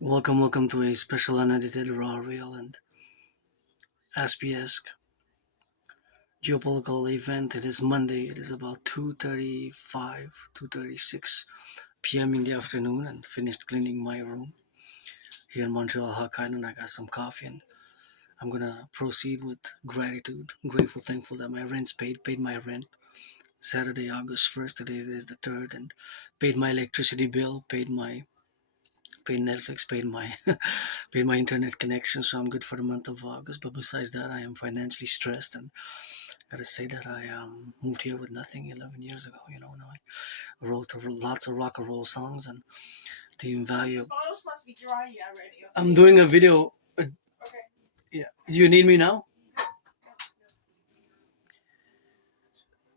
Welcome to a special unedited raw reel and Aspiesque geopolitical event. It is Monday. It is about 2:35, 2:36 p.m. in the afternoon, and finished cleaning my room here in Montreal, Hawk Island. I got some coffee, and I'm gonna proceed with gratitude. I'm grateful, thankful that my rent's paid. Paid my rent Saturday, August 1st. Today is the 3rd, and paid my electricity bill. Paid Netflix, paid my paid my internet connection, so I'm good for the month of August. But besides that, I am financially stressed, and gotta say that I moved here with nothing 11 years ago. Now I wrote lots of rock and roll songs, and the value. Photos must be dry already. Okay? I'm doing a video. Okay. Yeah. Do you need me now?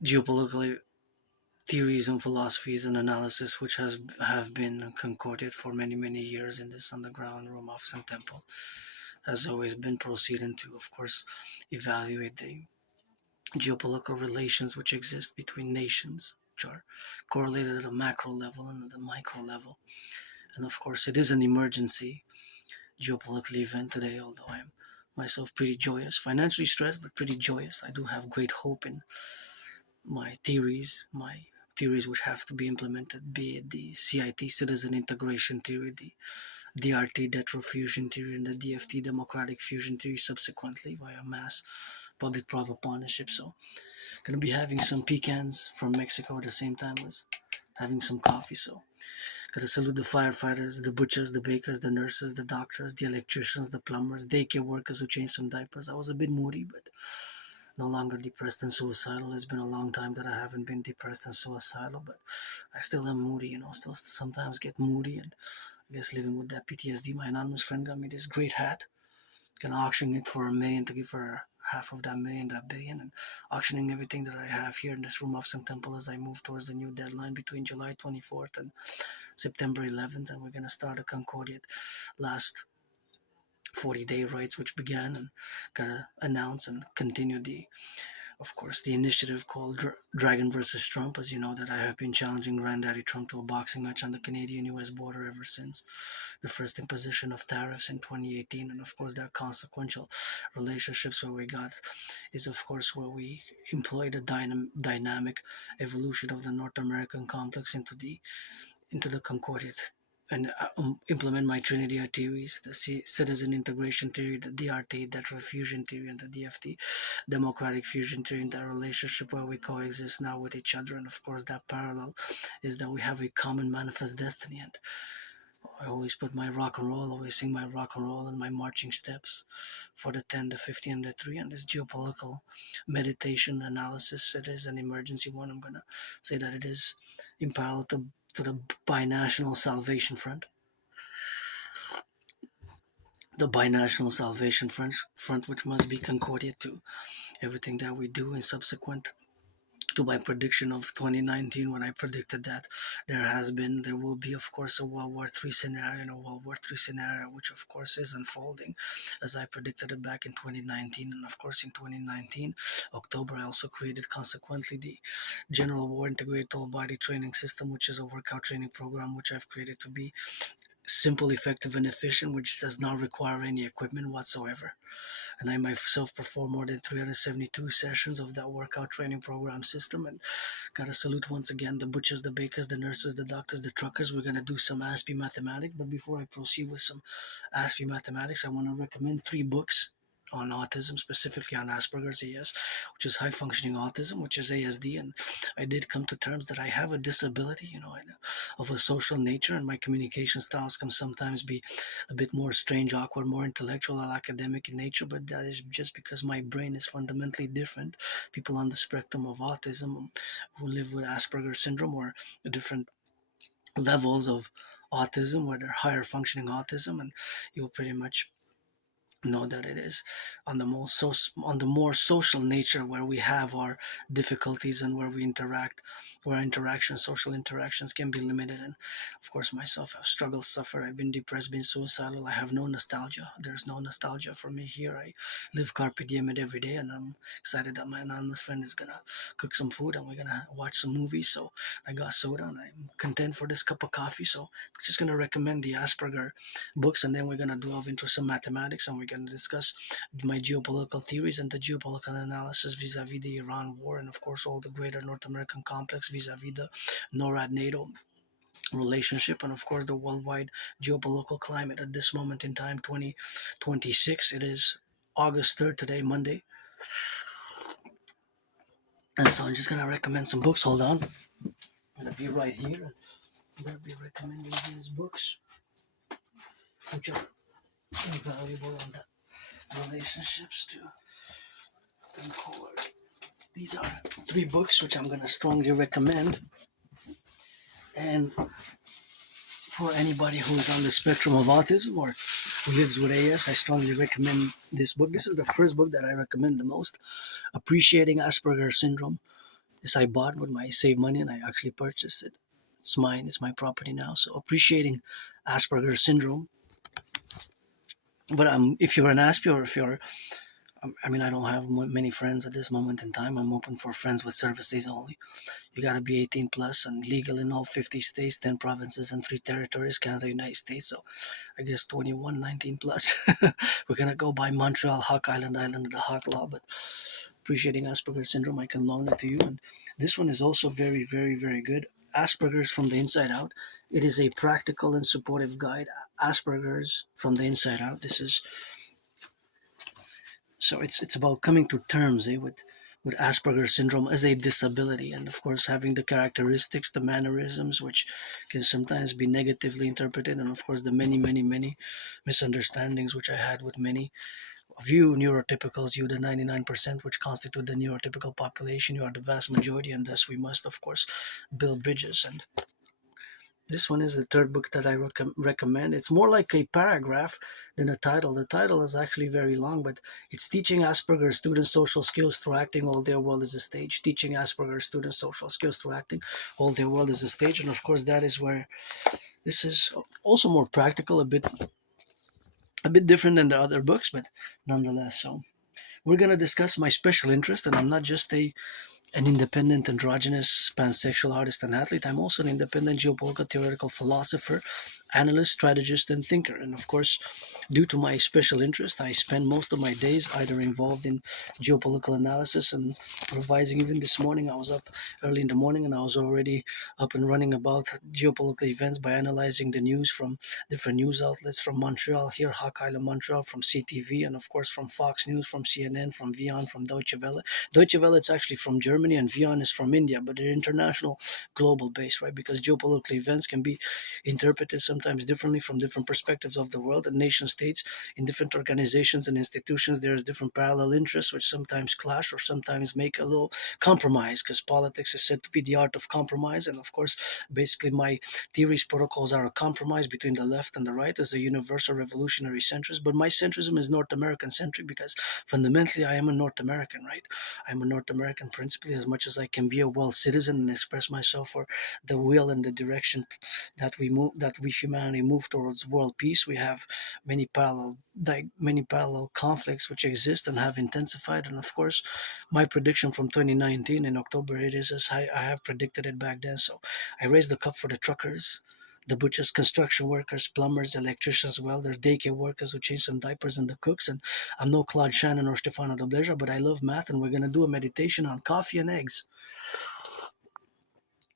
Geopolitical theories and philosophies and analysis, which have been concorded for many years in this underground room of Sun Temple, has always been proceeding to, of course, evaluate the geopolitical relations which exist between nations, which are correlated at a macro level and at a micro level. And of course, it is an emergency geopolitical event today, although I am myself pretty joyous, financially stressed, but pretty joyous. I do have great hope in my theories which have to be implemented, be it the CIT, citizen integration theory, the DRT, debt fusion theory, and the DFT, democratic fusion theory, subsequently via mass public-private partnership. So gonna be having some pecans from Mexico at the same time as having some coffee. So gotta salute the firefighters, the butchers, the bakers, the nurses, the doctors, the electricians, the plumbers, daycare workers who changed some diapers. I was a bit moody, but no longer depressed and suicidal. It's been a long time that I haven't been depressed and suicidal, but I still am moody, still sometimes get moody, and I guess living with that PTSD. My anonymous friend got me this great hat. Gonna auction it for $1 million to give her half of that billion, and auctioning everything that I have here in this room of Sun Temple as I move towards the new deadline between July 24th and September 11th, and we're gonna start a Concordiate last 40-day rights, which began, and gotta announce and continue of course, the initiative called Dragon versus Trump. As you know, that I have been challenging Granddaddy Trump to a boxing match on the Canadian-U.S. border ever since the first imposition of tariffs in 2018, and of course, that consequential relationships where we got is of course where we employ the dynamic evolution of the North American complex into the Concordiate, and implement my Trinity theories, the citizen integration theory, the DRT, debt fusion theory, and the DFT, democratic fusion theory, and that relationship where we coexist now with each other. And of course, that parallel is that we have a common manifest destiny. And I always put my rock and roll, always sing my rock and roll and my marching steps for the 10, the 50, and the 3. And this geopolitical meditation analysis, it is an emergency one. I'm going to say that it is in parallel to the binational salvation front. The binational salvation front, which must be concordiate to everything that we do in subsequent to my prediction of 2019, when I predicted that there will be, of course, a World War III scenario, and a World War III scenario, which of course is unfolding as I predicted it back in 2019. And of course, in 2019, October, I also created consequently the General War Integrated Total Body Training System, which is a workout training program which I've created to be simple, effective, and efficient, which does not require any equipment whatsoever. And I myself perform more than 372 sessions of that workout training program system. And gotta salute once again the butchers, the bakers, the nurses, the doctors, the truckers. We're gonna do some Aspie mathematics. But before I proceed with some Aspie mathematics, I want to recommend 3 books on autism, specifically on Asperger's AS, which is high functioning autism, which is ASD. And I did come to terms that I have a disability, of a social nature, and my communication styles can sometimes be a bit more strange, awkward, more intellectual or academic in nature, but that is just because my brain is fundamentally different. People on the spectrum of autism who live with Asperger's syndrome or different levels of autism, where they're higher functioning autism, and you'll pretty much know that it is on the on the more social nature where we have our difficulties and where we interact, where interactions, social interactions can be limited. And of course, myself, I've struggled, suffered, I've been depressed, been suicidal. I have no nostalgia. There's no nostalgia for me here. I live carpe diem it every day, and I'm excited that my anonymous friend is gonna cook some food and we're gonna watch some movies. So I got soda and I'm content for this cup of coffee. So I'm just gonna recommend the Asperger books, and then we're gonna delve into some mathematics, and we're gonna discuss my geopolitical theories and the geopolitical analysis vis-a-vis the Iran war, and of course all the greater North American complex vis-a-vis the NORAD-NATO relationship, and of course the worldwide geopolitical climate at this moment in time, 2026. It is August 3rd today, Monday, and so I'm just gonna recommend some books. Hold on, I'm gonna be right here. I'm gonna be recommending these books, which are invaluable on the relationships to concord. These are three books which I'm going to strongly recommend. And for anybody who's on the spectrum of autism or who lives with AS, I strongly recommend this book. This is the first book that I recommend the most. Appreciating Asperger Syndrome. This I bought with my saved money and I actually purchased it. It's mine, it's my property now. So appreciating Asperger Syndrome. But if you're an Aspie or if you're, I mean, I don't have many friends at this moment in time. I'm open for friends with services only. You got to be 18 plus and legal in all 50 states, 10 provinces, and 3 territories, Canada, United States. So I guess 21, 19 plus. We're going to go by Montreal, Hawk Island, Island of the Hawk Law. But appreciating Asperger's Syndrome, I can loan it to you. And this one is also very, very, very good. Asperger's from the Inside Out. It is a practical and supportive guide. Asperger's from the Inside Out. This is so it's about coming to terms with Asperger's syndrome as a disability, and of course having the characteristics, the mannerisms, which can sometimes be negatively interpreted, and of course the many misunderstandings which I had with many of you neurotypicals, you the 99%, which constitute the neurotypical population. You are the vast majority, and thus we must of course build bridges. And this one is the third book that I recommend. It's more like a paragraph than a title. The title is actually very long, but it's Teaching Asperger's Students Social Skills Through Acting, All Their World is a Stage. Teaching Asperger's Students Social Skills Through Acting, All Their World is a Stage. And of course, that is where this is also more practical, a bit different than the other books, but nonetheless. So we're going to discuss my special interest, and I'm not just an independent androgynous pansexual artist and athlete. I'm also an independent geopolitical theoretical philosopher, analyst, strategist, and thinker. And of course, due to my special interest, I spend most of my days either involved in geopolitical analysis and revising. Even this morning, I was up early in the morning and I was already up and running about geopolitical events by analyzing the news from different news outlets from Montreal, here, Hawk Island, Montreal, from CTV, and of course from Fox News, from CNN, from Vion, from Deutsche Welle. Deutsche Welle, it's actually from Germany, and Vion is from India, but they're international, global based, right? Because geopolitical events can be interpreted sometimes differently from different perspectives of the world and nation states. In different organizations and institutions, there's different parallel interests which sometimes clash or sometimes make a little compromise, because politics is said to be the art of compromise. And of course, basically, my theories, protocols are a compromise between the left and the right as a universal revolutionary centrist. But my centrism is North American centric because fundamentally I am a North American, right? I'm a North American principally, as much as I can be a world citizen and express myself for the will and the direction that we move, that we humanity move towards world peace. We have many parallel conflicts which exist and have intensified. And of course, my prediction from 2019 in October, it is as I have predicted it back then. So I raised the cup for the truckers, the butchers, construction workers, plumbers, electricians, welders, daycare workers who change some diapers, and the cooks. And I'm no Claude Shannon or Stefano Dobleja, but I love math, and we're going to do a meditation on coffee and eggs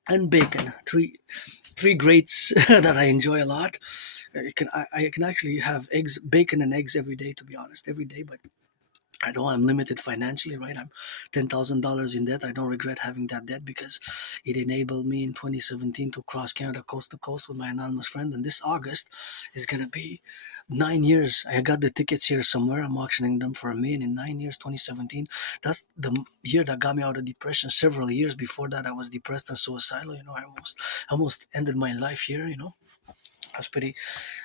and bacon. Three greats that I enjoy a lot. I can actually have eggs, bacon and eggs every day, to be honest, every day. But I know I'm limited financially, right? I'm $10,000 in debt. I don't regret having that debt because it enabled me in 2017 to cross Canada coast to coast with my anonymous friend. And this August is going to be 9 years. I got the tickets here somewhere. I'm auctioning them for $1 million in 9 years, 2017. That's the year that got me out of depression. Several years before that, I was depressed and suicidal. I almost ended my life here. I was pretty.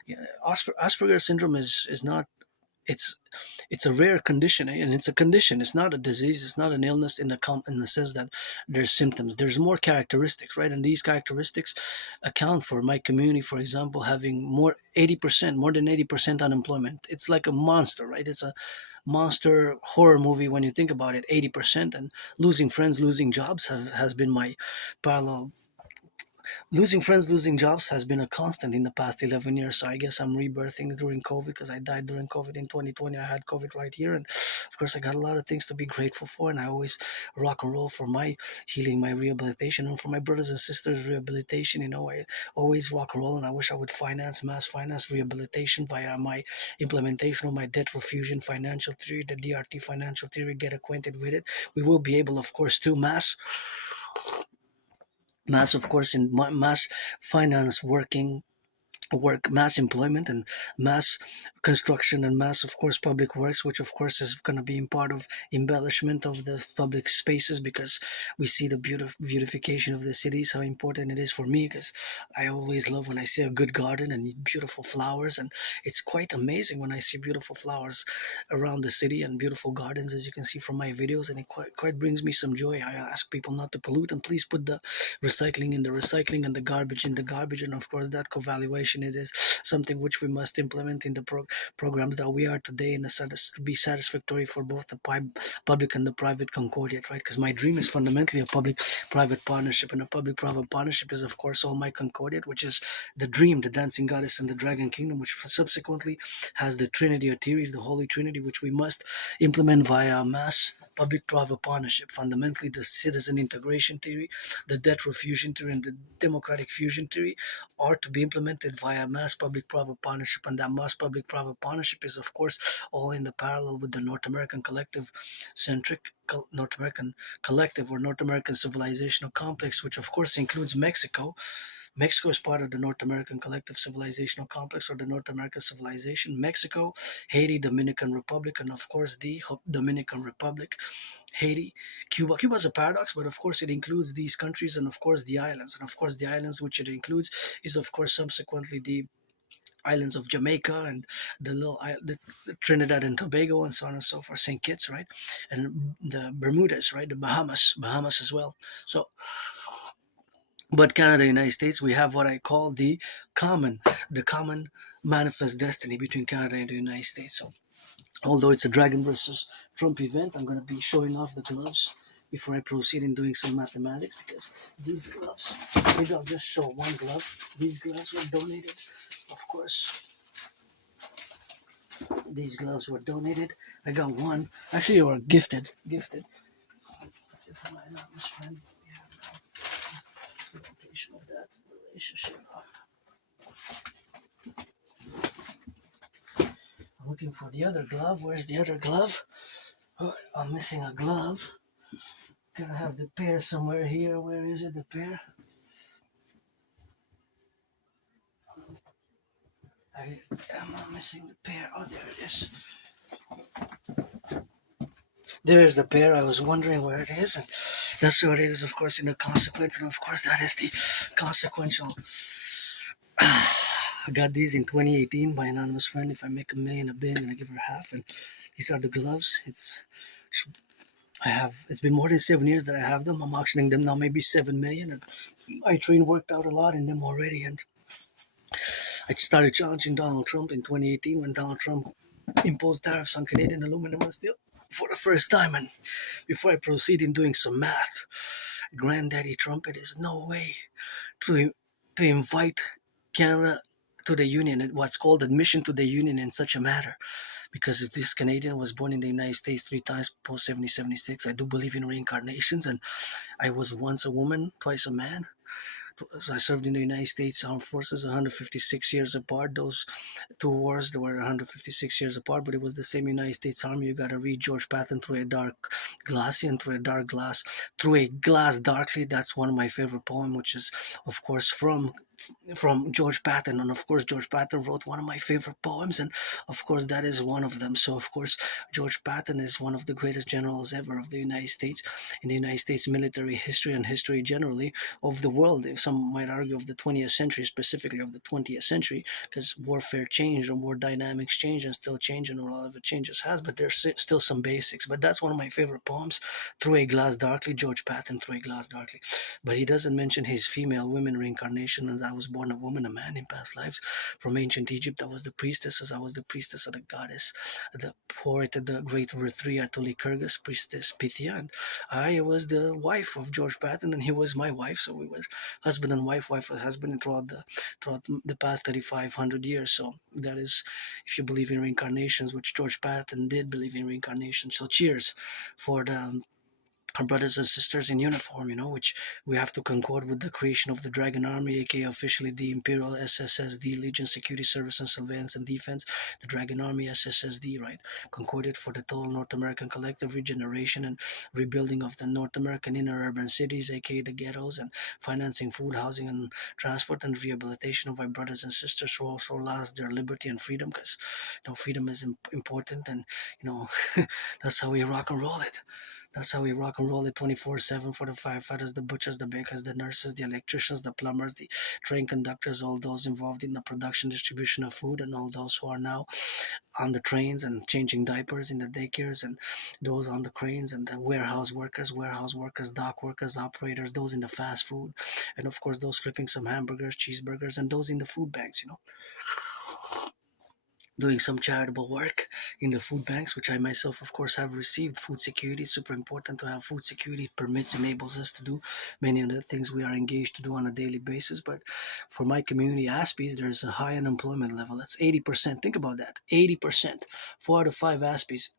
Yeah, Asperger's syndrome is not it's a rare condition, and it's a condition. It's not a disease. It's not an illness in the sense that there's symptoms. There's more characteristics, right? And these characteristics account for my community, for example, having more than 80% unemployment. It's like a monster, right? It's a monster horror movie when you think about it. 80%, and losing friends, losing jobs has been my parallel. Losing friends, losing jobs has been a constant in the past 11 years. So I guess I'm rebirthing during COVID, because I died during COVID in 2020. I had COVID right here. And of course, I got a lot of things to be grateful for. And I always rock and roll for my healing, my rehabilitation, and for my brothers and sisters' rehabilitation. I always rock and roll. And I wish I would mass finance rehabilitation via my implementation of my debt refusion financial theory, the DRT financial theory. Get acquainted with it. We will be able, of course, to mass of course in mass finance mass employment, and mass construction, and mass of course public works, which of course is going to be in part of embellishment of the public spaces, because we see the beautification of the cities, how important it is for me, because I always love when I see a good garden and beautiful flowers. And it's quite amazing when I see beautiful flowers around the city and beautiful gardens, as you can see from my videos, and it quite brings me some joy. I ask people not to pollute, and please put the recycling in the recycling and the garbage in the garbage. And of course that co-valuation, it is something which we must implement in the programs that we are today, in to be satisfactory for both the public and the private concordiate, right? Because my dream is fundamentally a public-private partnership, and a public-private partnership is of course all my concordiate, which is the dream, the dancing goddess and the dragon kingdom, which subsequently has the trinity or theories, the holy trinity, which we must implement via mass public-private partnership. Fundamentally, the citizen integration theory, the debt refusion theory, and the democratic fusion theory are to be implemented via mass public-private partnership. And that mass public-private partnership is, of course, all in the parallel with the North American collective centric North American collective or North American civilizational complex, which of course includes Mexico. Mexico is part of the North American collective civilizational complex, or the North American civilization. Mexico, Haiti, Dominican Republic, and of course the Dominican Republic, Haiti, Cuba. Cuba is a paradox, but of course it includes these countries, and of course the islands. And of course the islands which it includes is of course subsequently the islands of Jamaica, and the Trinidad and Tobago, and so on and so forth, St. Kitts, right? And the Bermudas, right? The Bahamas as well. So, but Canada, United States, we have what I call the common manifest destiny between Canada and the United States. So although it's a Dragon versus Trump event, I'm going to be showing off the gloves before I proceed in doing some mathematics, because these gloves, maybe I'll just show one glove. These gloves were donated, of course. These gloves were donated. I got one. Actually, they were gifted. Gifted from my anonymous friend. We have now the location of that relationship. I'm looking for the other glove. Where's the other glove? Oh, I'm missing a glove. Gotta have the pair somewhere here. Where is it, the pair? I'm missing the pair. Oh, there it is. There is the pair. I was wondering where it is, and that's what it is, of course, in the consequence, and of course that is the consequential. I got these in 2018 by an anonymous friend. If I make a million, a billion, and I give her half, and these are the gloves. It's been more than 7 years that I have them. I'm auctioning them now, maybe 7 million, and my train worked out a lot in them already. And I started challenging Donald Trump in 2018 when Donald Trump imposed tariffs on Canadian aluminum and steel for the first time. And before I proceed in doing some math, Granddaddy Trump, it is no way to invite Canada to the Union, what's called admission to the Union in such a matter. Because this Canadian was born in the United States 3 times post 1776. I do believe in reincarnations, and I was once a woman, twice a man. So I served in the United States Armed Forces 156 years apart. Those two wars, they were 156 years apart, but it was the same United States Army. You got to read George Patton Through a Dark Glassy and Through a Dark Glass, Through a Glass Darkly. That's one of my favorite poems, which is, of course, from from George Patton. And of course, George Patton wrote one of my favorite poems, and of course, that is one of them. So, of course, George Patton is one of the greatest generals ever of the United States, in the United States military history and history generally of the world. If some might argue of the 20th century, specifically of the 20th century, because warfare changed and war dynamics change and still change, and a lot of it changes has, but there's still some basics. But that's one of my favorite poems, Through a Glass Darkly, George Patton, Through a Glass Darkly. But he doesn't mention his female women reincarnation, as I was born a woman, a man in past lives. From ancient Egypt, I was the priestess, as I was the priestess of the goddess. The poet, the great WW3, Lycurgus, priestess Pythia, and I was the wife of George Patton, and he was my wife. So we were husband and wife and husband throughout the past 3,500 years. So that is, if you believe in reincarnations, which George Patton did believe in reincarnation. So cheers for the our brothers and sisters in uniform, which we have to concord with the creation of the Dragon Army, aka officially the Imperial SSSD, Legion Security Service and Surveillance and Defense, the Dragon Army SSSD, right? Concorded for the total North American collective regeneration and rebuilding of the North American inner urban cities, aka the ghettos, and financing food, housing, and transport, and rehabilitation of our brothers and sisters who also lost their liberty and freedom, because freedom is important, and that's how we rock and roll it. That's how we rock and roll it 24/7 for the firefighters, the butchers, the bakers, the nurses, the electricians, the plumbers, the train conductors, all those involved in the production, distribution of food, and all those who are now on the trains and changing diapers in the daycares, and those on the cranes, and the warehouse workers, dock workers, operators, those in the fast food, and of course those flipping some hamburgers, cheeseburgers, and those in the food banks, doing some charitable work in the food banks, which I myself, of course, have received. Food security is super important to have food security. It permits, enables us to do many of the things we are engaged to do on a daily basis. But for my community, Aspies, there's a high unemployment level. That's 80%. Think about that. 80%. 4 out of 5 Aspies.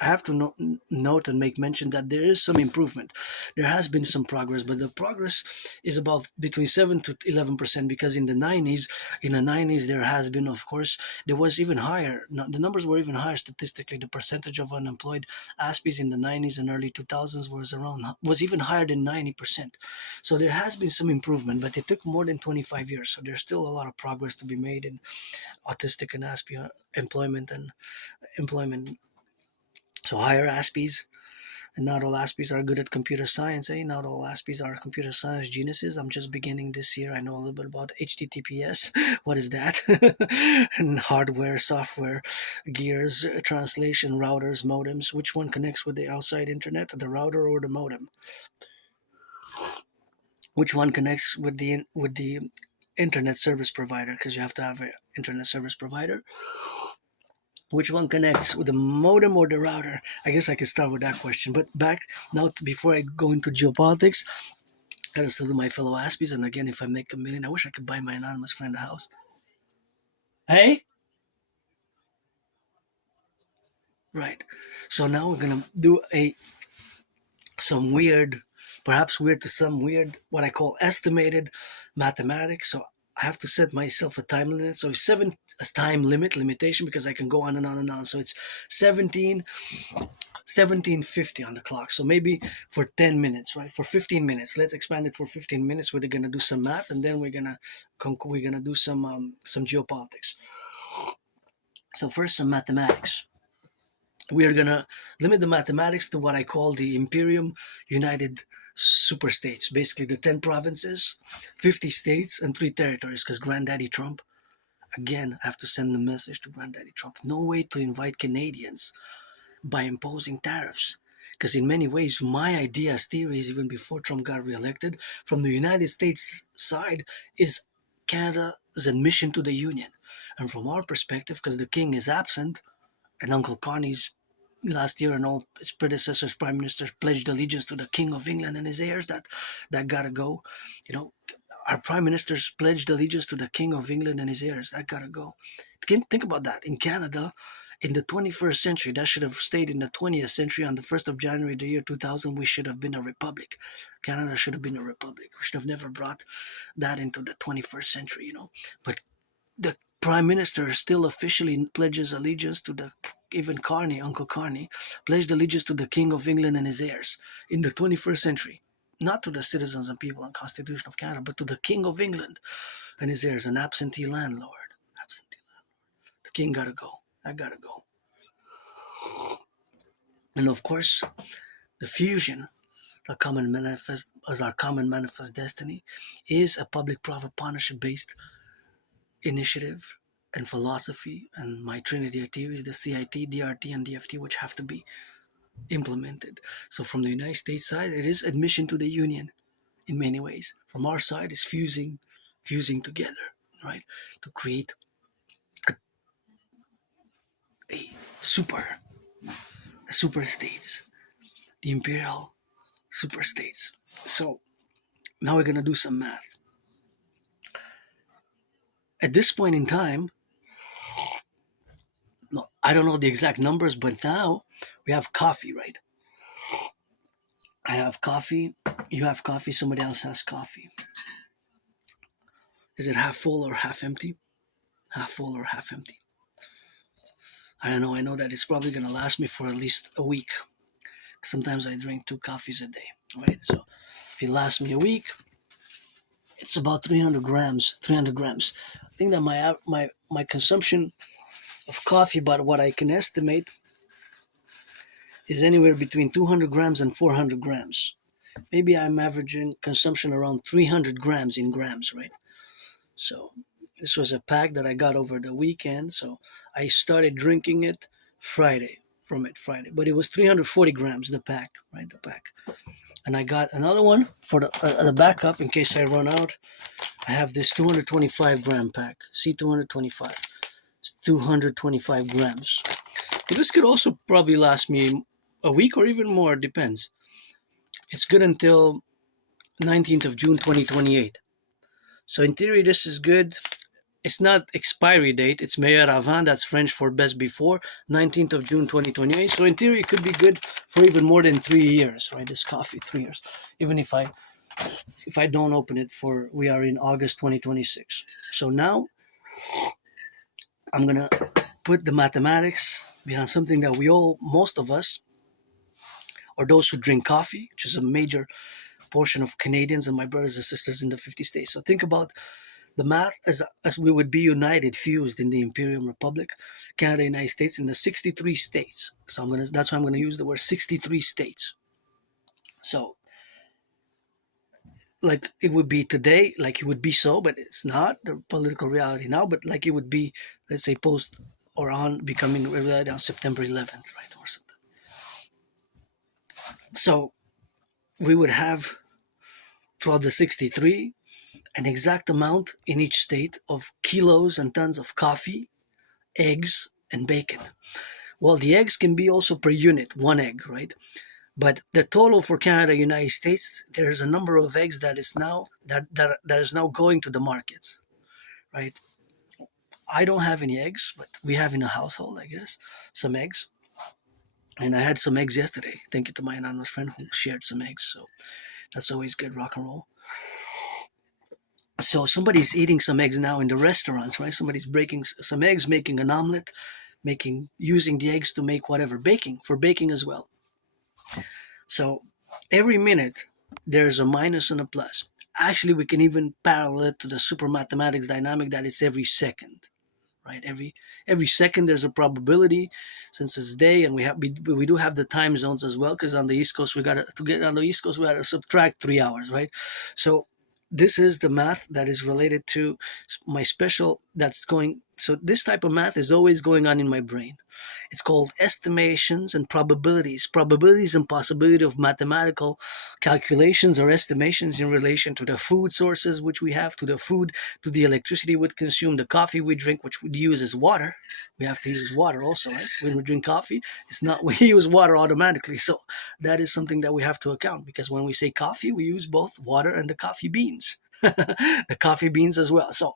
I have to note and make mention that there is some improvement. There has been some progress, but the progress is about between 7 to 11%. Because in the 90s, there has been, of course, there was even higher. The numbers were even higher statistically. The percentage of unemployed Aspies in the 90s and early 2000s was even higher than 90%. So there has been some improvement, but it took more than 25 years. So there's still a lot of progress to be made in autistic and Aspie employment and employment. So hire Aspies, and not all Aspies are good at computer science, eh? Not all Aspies are computer science geniuses. I'm just beginning this year. I know a little bit about HTTPS. What is that? And hardware, software, gears, translation, routers, modems. Which one connects with the outside internet, the router or the modem? Which one connects with the internet service provider? Because you have to have an internet service provider. Which one connects with the modem or the router? I guess I could start with that question. But back now, before I go into geopolitics, I gotta salute my fellow Aspies. And again, if I make a million, I wish I could buy my anonymous friend a house. Hey, right. So now we're gonna do some weird, perhaps weird to some, weird what I call estimated mathematics. So I have to set myself a time limit. So a time limitation, because I can go on and on and on. So it's 1750 on the clock. So maybe for 10 minutes, right? For 15 minutes. Let's expand it for 15 minutes. We're gonna do some math, and then we're gonna do some geopolitics. So first, some mathematics. We are gonna limit the mathematics to what I call the Imperium United Superstates. Basically, the 10 provinces, 50 states, and 3 territories. Because Granddaddy Trump, again, I have to send the message to Granddaddy Trump. No way to invite Canadians by imposing tariffs. Because in many ways, my idea as theories, even before Trump got reelected, from the United States side, is Canada's admission to the Union. And from our perspective, because the king is absent, and Uncle Connie's last year and all his predecessors, prime ministers, pledged allegiance to the King of England and his heirs, that gotta go. Our prime ministers pledged allegiance to the King of England and his heirs. That gotta go. Think about that. In Canada, in the 21st century, that should have stayed in the 20th century. On the 1st of January, the year 2000, we should have been a republic. Canada should have been a republic. We should have never brought that into the 21st century, But the prime minister still officially pledges allegiance to even Carney, Uncle Carney, pledged allegiance to the King of England and his heirs in the 21st century. Not to the citizens and people and Constitution of Canada, but to the King of England. And is there's an absentee landlord. Absentee. The king gotta go. I gotta go. And of course, the fusion, the common manifest as our common manifest destiny, is a public-private partnership-based initiative and philosophy, and my Trinity theories, the CIT, DRT, and DFT, which have to be implemented. So from the United States side, it is admission to the Union in many ways. From our side, it's fusing together, right, to create a super, super states, the imperial super states. So now we're gonna do some math. At this point in time, no, I don't know the exact numbers, but now we have coffee, right? I have coffee, you have coffee, somebody else has coffee. Is it half full or half empty? Half full or half empty? I don't know. I know that it's probably going to last me for at least a week. Sometimes I drink 2 coffees a day, right? So if it lasts me a week, it's about 300 grams. 300 grams. I think that my consumption of coffee, but what I can estimate, is anywhere between 200 grams and 400 grams. Maybe I'm averaging consumption around 300 grams in grams, right? So this was a pack that I got over the weekend. So I started drinking it Friday, but it was 340 grams, the pack, right? The pack. And I got another one for the backup in case I run out. I have this 225 gram pack, C225. It's 225 grams. But this could also probably last me a week or even more, depends. It's good until 19th of June 2028. So in theory, this is good. It's not expiry date. It's meilleur avant. That's French for best before. 19th of June 2028. So in theory, it could be good for even more than 3 years, right? This coffee, 3 years. Even if I don't open it we are in August 2026. So now I'm gonna put the mathematics behind something that most of us, or those who drink coffee, which is a major portion of Canadians and my brothers and sisters in the 50 states. So think about the math as we would be united, fused in the Imperial Republic, Canada, United States, in the 63 states. So that's why I'm gonna use the word 63 states. So like it would be today, like it would be so, but it's not the political reality now, but like it would be, let's say, post or on becoming reality on September 11th, right, or something. So we would have throughout the 63 an exact amount in each state of kilos and tons of coffee, eggs, and bacon. Well, the eggs can be also per unit, 1 egg, right? But the total for Canada, United States, there's a number of eggs that is now going to the markets, right? I don't have any eggs, but we have in a household, I guess, some eggs. And I had some eggs yesterday. Thank you to my anonymous friend who shared some eggs. So that's always good, rock and roll. So somebody's eating some eggs now in the restaurants, right? Somebody's breaking some eggs, making an omelet, using the eggs to make whatever, baking as well. So every minute there's a minus and a plus. Actually, we can even parallel it to the super mathematics dynamic that it's every second, right? Every second there's a probability, since it's day, and we do have the time zones as well, because on the East Coast we gotta subtract 3 hours, right? So this is the math that is related to my special that's going. So this type of math is always going on in my brain. It's called estimations and probabilities and possibility of mathematical calculations or estimations in relation to the food sources which we have, to the electricity we consume, the coffee we drink, which we use as water. We have to use water also, right? When we drink coffee, it's not we use water automatically. So that is something that we have to account, because when we say coffee, we use both water and the coffee beans. The coffee beans as well. So,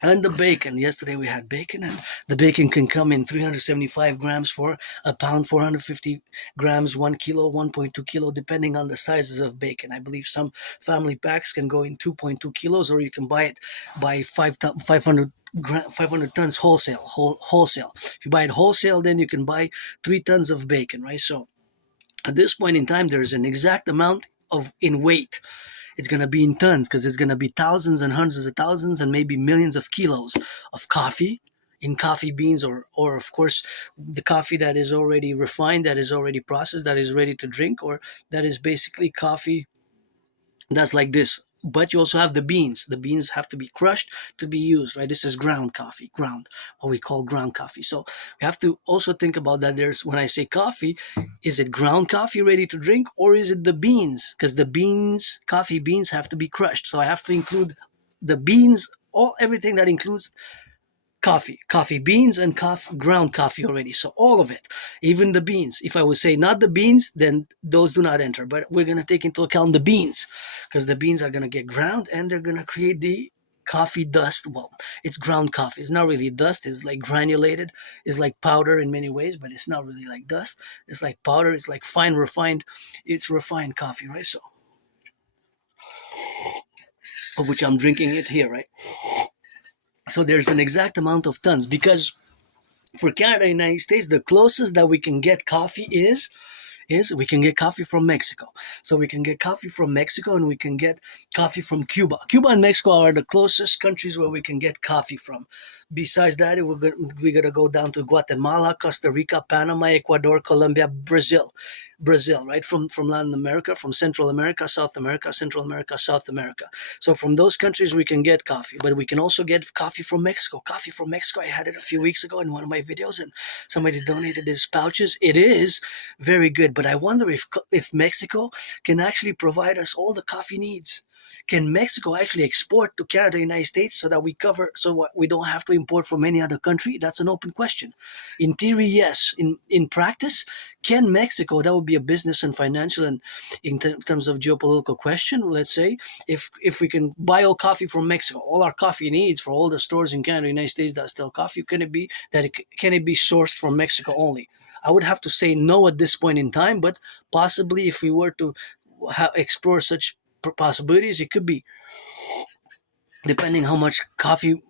and the bacon. Yesterday we had bacon, and the bacon can come in 375 grams for a pound, 450 grams, 1 kilo, 1.2 kilo, depending on the sizes of bacon. I believe some family packs can go in 2.2 kilos, or you can buy it by 500 tons wholesale. If you buy it wholesale, then you can buy 3 tons of bacon, right? So at this point in time, there's an exact amount in weight. It's going to be in tons because it's going to be thousands and hundreds of thousands and maybe millions of kilos of coffee in coffee beans, or of course the coffee that is already refined, that is already processed, that is ready to drink, or that is basically coffee that's like this. But you also have the beans. The beans have to be crushed to be used, right? This is ground coffee, ground, what we call ground coffee. So we have to also think about that. There's, when I say coffee, is it ground coffee ready to drink, or is it the beans? Because the beans, coffee beans, have to be crushed. So I have to include the beans, all everything that includes coffee beans and ground coffee already. So all of it, even the beans. If I would say not the beans, then those do not enter. But we're gonna take into account the beans because the beans are gonna get ground and they're gonna create the coffee dust. Well, it's ground coffee. It's not really dust. It's like granulated. It's like powder in many ways, but it's not really like dust. It's like powder. It's like fine refined. It's refined coffee, right? So of which I'm drinking it here, right? So there's an exact amount of tons because for Canada and United States, the closest that we can get coffee is we can get coffee from Mexico. So we can get coffee from Mexico and we can get coffee from Cuba. Cuba and Mexico are the closest countries where we can get coffee from. Besides that, we're gonna go down to Guatemala, Costa Rica, Panama, Ecuador, Colombia, Brazil. Brazil, right? From Latin America, from Central America, South America, Central America, South America. So from those countries we can get coffee, but we can also get coffee from Mexico. Coffee from Mexico, I had it a few weeks ago in one of my videos and somebody donated his pouches. It is very good, but I wonder if Mexico can actually provide us all the coffee needs. Can Mexico actually export to Canada, United States, so that we cover, so we don't have to import from any other country? That's an open question. In theory, yes. In practice, can Mexico? That would be a business and financial and in terms of geopolitical question. Let's say if we can buy all coffee from Mexico, all our coffee needs for all the stores in Canada, United States that sell coffee, can it be sourced from Mexico only? I would have to say no at this point in time, but possibly if we were to explore such possibilities, it could be, depending how much coffee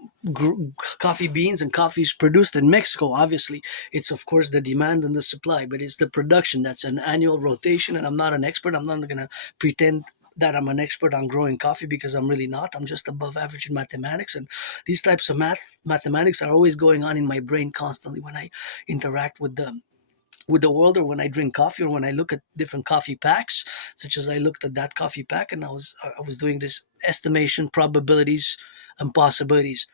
beans and coffee is produced in Mexico. Obviously, it's of course the demand and the supply, but it's the production that's an annual rotation. And I'm not an expert. I'm not going to pretend that I'm an expert on growing coffee because I'm really not. I'm just above average in mathematics, and these types of mathematics are always going on in my brain constantly when I interact with the world, or when I drink coffee, or when I look at different coffee packs, such as I looked at that coffee pack and I was doing this estimation, probabilities, and possibilities.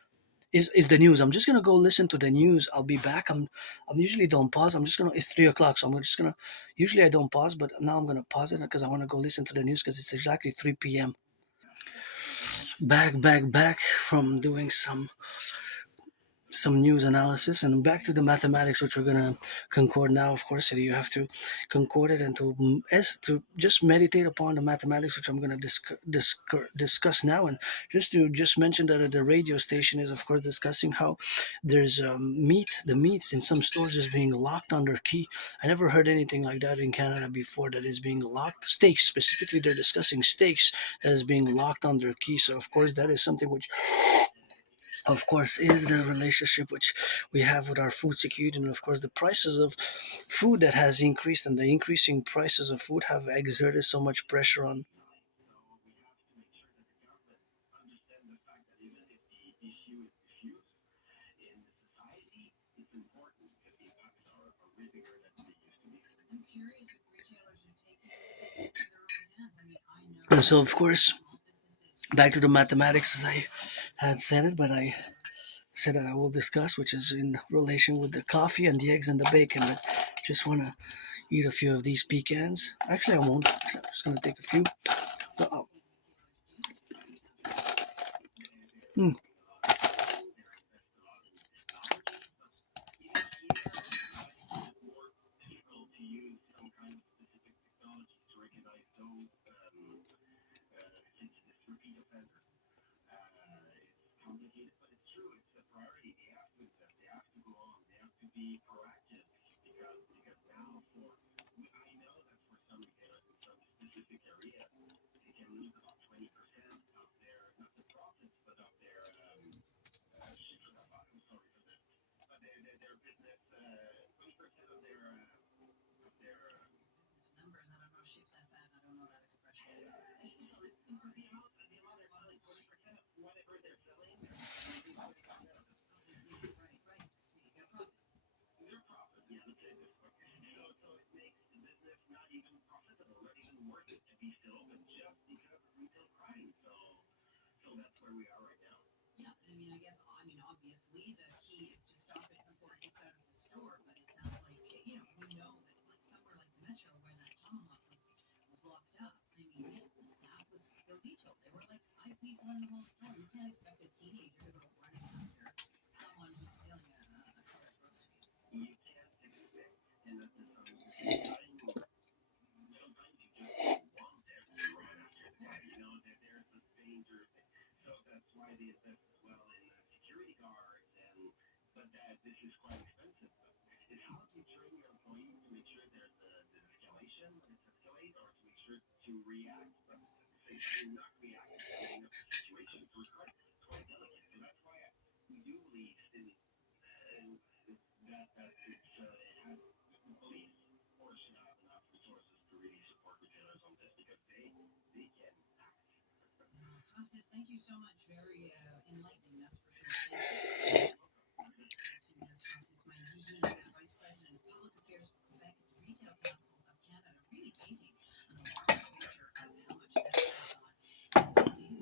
Is the news? I'm just gonna go listen to the news. I'll be back. I'm usually don't pause. I'm just gonna. It's 3 o'clock, so I'm just gonna. Usually I don't pause, but now I'm gonna pause it because I want to go listen to the news because it's exactly 3 p.m. Back from doing some news analysis, and back to the mathematics, which we're going to concord now. Of course, so you have to concord it and to just meditate upon the mathematics, which I'm going to discuss now. And just mention that the radio station is of course discussing how there's the meats in some stores is being locked under key. I never heard anything like that in Canada before, that is being locked. Steaks specifically, they're discussing steaks that is being locked under key. So of course that is something which of course is the relationship which we have with our food security, and of course the prices of food that has increased, and the increasing prices of food have exerted so much pressure on. And so of course back to the mathematics, as I had said it, but I said that I will discuss, which is in relation with the coffee and the eggs and the bacon. But just want to eat a few of these pecans. Actually, I won't. I'm just going to take a few. But, mm,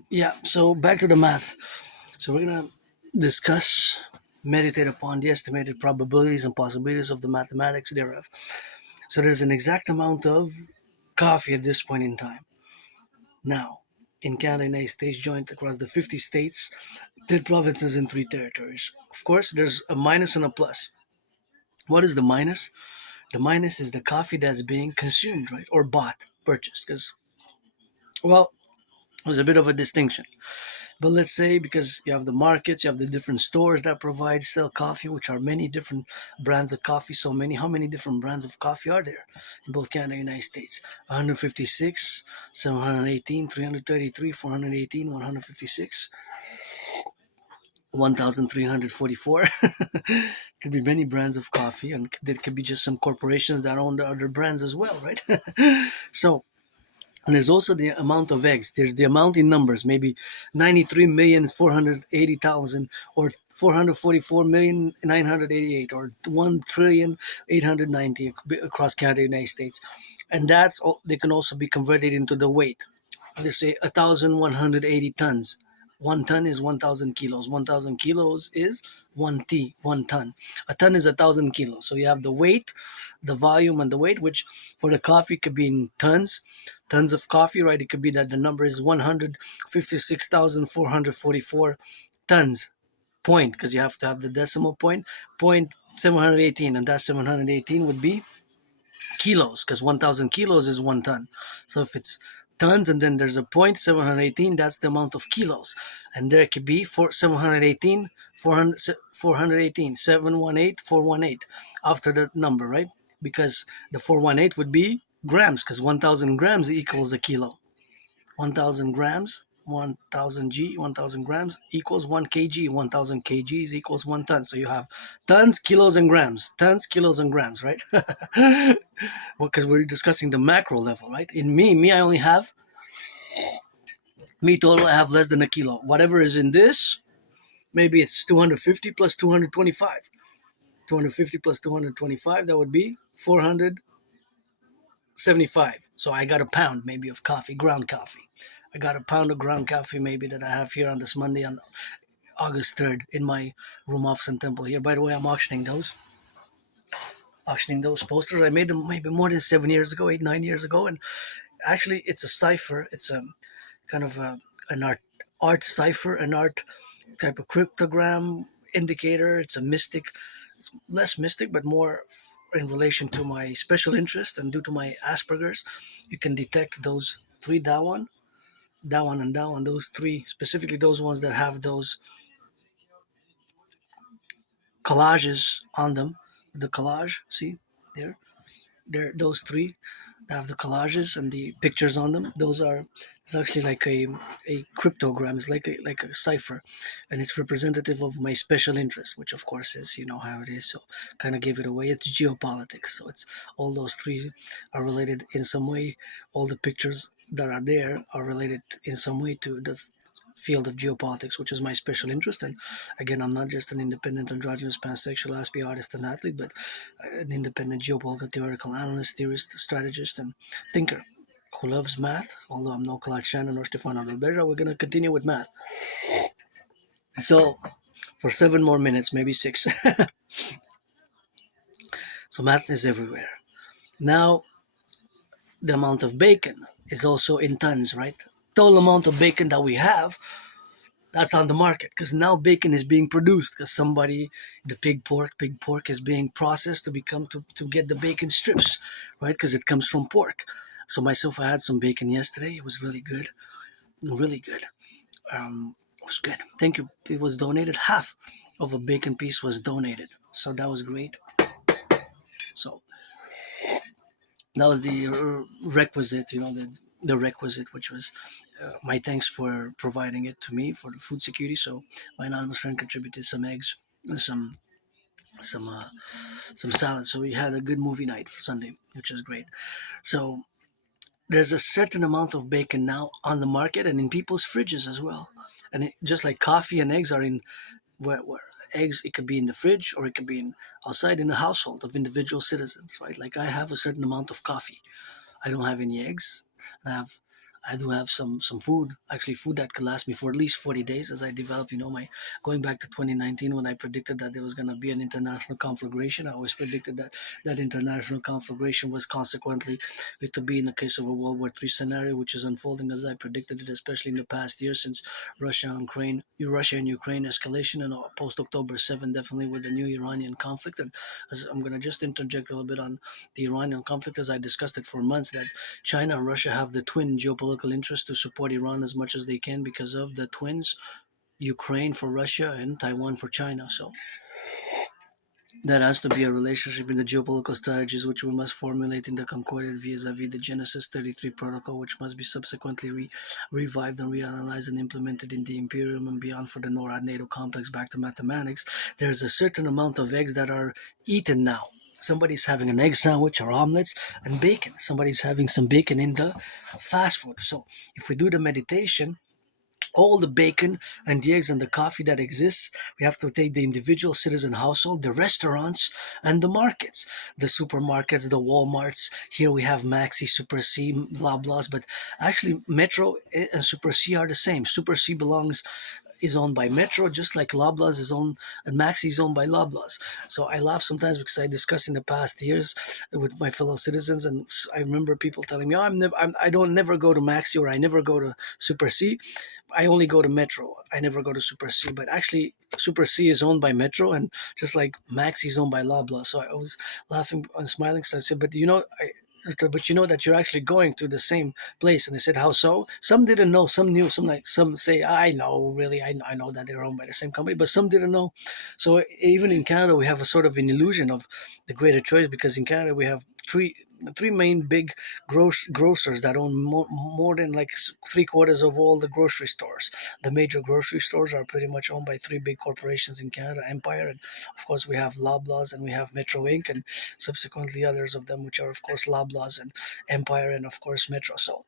Yeah, so back to the math. So we're gonna discuss, meditate upon the estimated probabilities and possibilities of the mathematics thereof. So there's an exact amount of coffee at this point in time. Now, in Canada, United States, joint across the 50 states, 10 provinces, and 3 territories. Of course, there's a minus and a plus. What is the minus? The minus is the coffee that's being consumed, right? Or bought, purchased. Because, well, there's a bit of a distinction. But let's say because you have the markets, you have the different stores that provide sell coffee, which are many different brands of coffee. So many, how many different brands of coffee are there in both Canada and United States? 156, 718, 333, 418, 156, 1,344. Could be many brands of coffee, and there could be just some corporations that own the other brands as well, right? So, and there's also the amount of eggs. There's the amount in numbers, maybe 93,480,000 or 444,988 or 1,890,000 across Canada and United States. And that's all, they can also be converted into the weight. Let's say 1,180 tons. 1 ton is 1,000 kilos. 1,000 kilos is 1 ton. A ton is 1,000 kilos. So you have the weight, the volume, and the weight, which for the coffee could be in tons. Tons of coffee, right? It could be that the number is 156,444 tons. Point, because you have to have the decimal point 718, and that 718 would be kilos, because 1,000 kilos is 1 ton. So if it's tons and then there's a point 718, that's the amount of kilos. And there could be 718, 418, 718, 418 after the number, right? Because the 418 would be grams, because 1,000 grams equals a kilo. 1,000 grams, 1,000 grams equals 1 kg. 1,000 kgs equals 1 ton. So you have tons, kilos, and grams. Tons, kilos, and grams, right? Well, because we're discussing the macro level, right? In me, I only have, me total, I have less than a kilo. Whatever is in this, maybe it's 250 plus 225. 250 plus 225, that would be 475. So I got a pound maybe of coffee, ground coffee. I got a pound of ground coffee maybe that I have here on this Monday on August 3rd in my room office and temple here. By the way, I'm auctioning those posters. I made them maybe more than 7 years ago, 8, 9 years ago. And actually, it's a cipher. It's a kind of an art cipher, an art type of cryptogram indicator. It's a mystic. It's less mystic, but more in relation to my special interest and due to my Asperger's. You can detect those three that one, and that one. Those three, specifically those ones that have those collages on them. The collage, see there, those three that have the collages and the pictures on them. Those are, it's actually like a cryptogram. It's like a cipher, and it's representative of my special interest, which of course is, you know how it is. So kind of gave it away. It's geopolitics. So it's all those three are related in some way. All the pictures that are there are related in some way to the field of geopolitics, which is my special interest. And again, I'm not just an independent androgynous pansexual Aspie artist and athlete, but an independent geopolitical theoretical analyst, theorist, strategist, and thinker who loves math. Although I'm no Clark Shannon or Stefano Roberta, we're going to continue with math. So for 7 more minutes, maybe 6. So math is everywhere. Now, the amount of bacon is also in tons, right? Total amount of bacon that we have That's on the market because now bacon is being produced because somebody, the pig pork is being processed to become to get the bacon strips, right? Because it comes from pork. So myself, I had some bacon yesterday. It was really good, really good. It was good. Thank you. It was donated. Half of a bacon piece was donated, so that was great. So that was the requisite, the requisite, which was my thanks for providing it to me for the food security. So my anonymous friend contributed some eggs, and some uh, some salad. So we had a good movie night for Sunday, which is great. So there's a certain amount of bacon now on the market and in people's fridges as well. And just like coffee and eggs are in where eggs, it could be in the fridge or it could be outside in the household of individual citizens, right? Like I have a certain amount of coffee. I don't have any eggs. I have I do have some food, actually food that could last me for at least 40 days as I develop, my going back to 2019 when I predicted that there was going to be an international conflagration. I always predicted that that international conflagration was consequently going to be in the case of a World War III scenario, which is unfolding as I predicted it, especially in the past year since Russia and Ukraine escalation and post October 7, definitely with the new Iranian conflict. And as I'm going to just interject a little bit on the Iranian conflict, as I discussed it for months, that China and Russia have the twin geopolitical interests to support Iran as much as they can because of the twins, Ukraine for Russia and Taiwan for China. So that has to be a relationship in the geopolitical strategies which we must formulate in the Concordat vis-a-vis the Genesis 33 protocol, which must be subsequently revived and reanalyzed and implemented in the Imperium and beyond for the NORAD-NATO complex back to mathematics. There's a certain amount of eggs that are eaten now. Somebody's having an egg sandwich or omelets and bacon. Somebody's having some bacon in the fast food. So if we do the meditation, all the bacon and the eggs and the coffee that exists, we have to take the individual citizen household, the restaurants, and the markets, the supermarkets, the Walmarts. Here we have Maxi, Super C, blah blahs, but actually Metro and Super C are the same. Super C belongs is owned by Metro, just like Loblaws is owned and Maxi is owned by Loblaws. So I laugh sometimes because I discuss in the past years with my fellow citizens, and I remember people telling me, "Oh, I don't never go to Maxi or I never go to Super C. I only go to Metro. I never go to Super C." But actually, Super C is owned by Metro, and just like Maxi is owned by Loblaws. So I was laughing and smiling. So I said, "But but you know that you're actually going to the same place." And they said, "How so?" Some didn't know, some knew, some say, "I know, really, I know that they're owned by the same company," but some didn't know. So even in Canada, we have a sort of an illusion of the greater choice because in Canada we have three main big grocers that own more than like three-quarters of all the grocery stores. The major grocery stores are pretty much owned by three big corporations in Canada: Empire, and of course we have Loblaws, and we have Metro Inc., and subsequently others of them, which are of course Loblaws and Empire, and of course Metro. So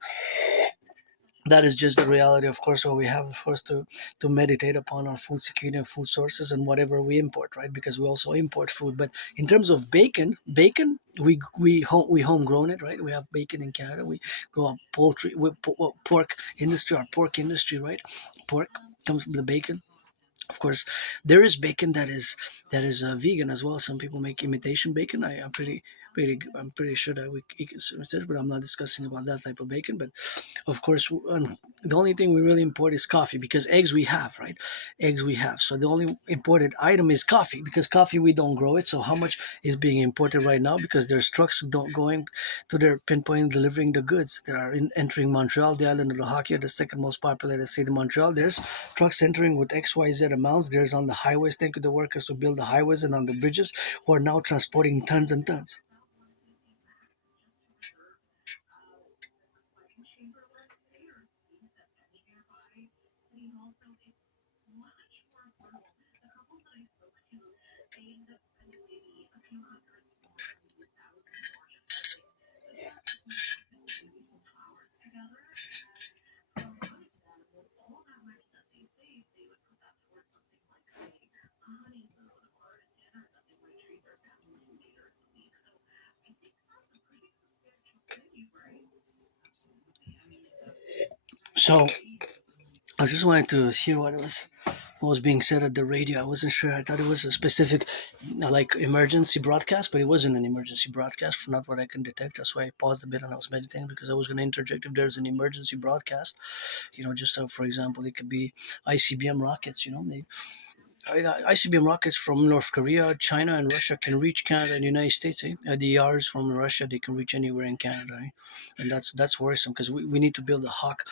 that is just the reality, of course, what we have, of course, to meditate upon our food security and food sources and whatever we import, right? Because we also import food. But in terms of bacon, we homegrown it, right? We have bacon in Canada. We grow up poultry, pork industry, our pork industry, right? Pork comes from the bacon. Of course, there is bacon that is vegan as well. Some people make imitation bacon. I'm pretty sure that we can search, but I'm not discussing about that type of bacon. But of course, the only thing we really import is coffee because eggs we have, right? Eggs we have. So the only imported item is coffee because coffee we don't grow it. So how much is being imported right now? Because there's trucks going to their pinpoint delivering the goods. They are entering Montreal, the island of the hockey, the second most populated city in Montreal. There's trucks entering with XYZ amounts. There's on the highways, thank you to the workers who build the highways and on the bridges who are now transporting tons and tons. So I just wanted to hear what it was. what was being said at the radio. I wasn't sure. I thought it was a specific, like emergency broadcast, but it wasn't an emergency broadcast, from not what I can detect. That's why I paused a bit and I was meditating because I was going to interject if there's an emergency broadcast. Just so, for example, it could be ICBM rockets. ICBM rockets from North Korea, China, and Russia can reach Canada and the United States. The ERs from Russia, they can reach anywhere in Canada, and that's worrisome because we need to build the hawk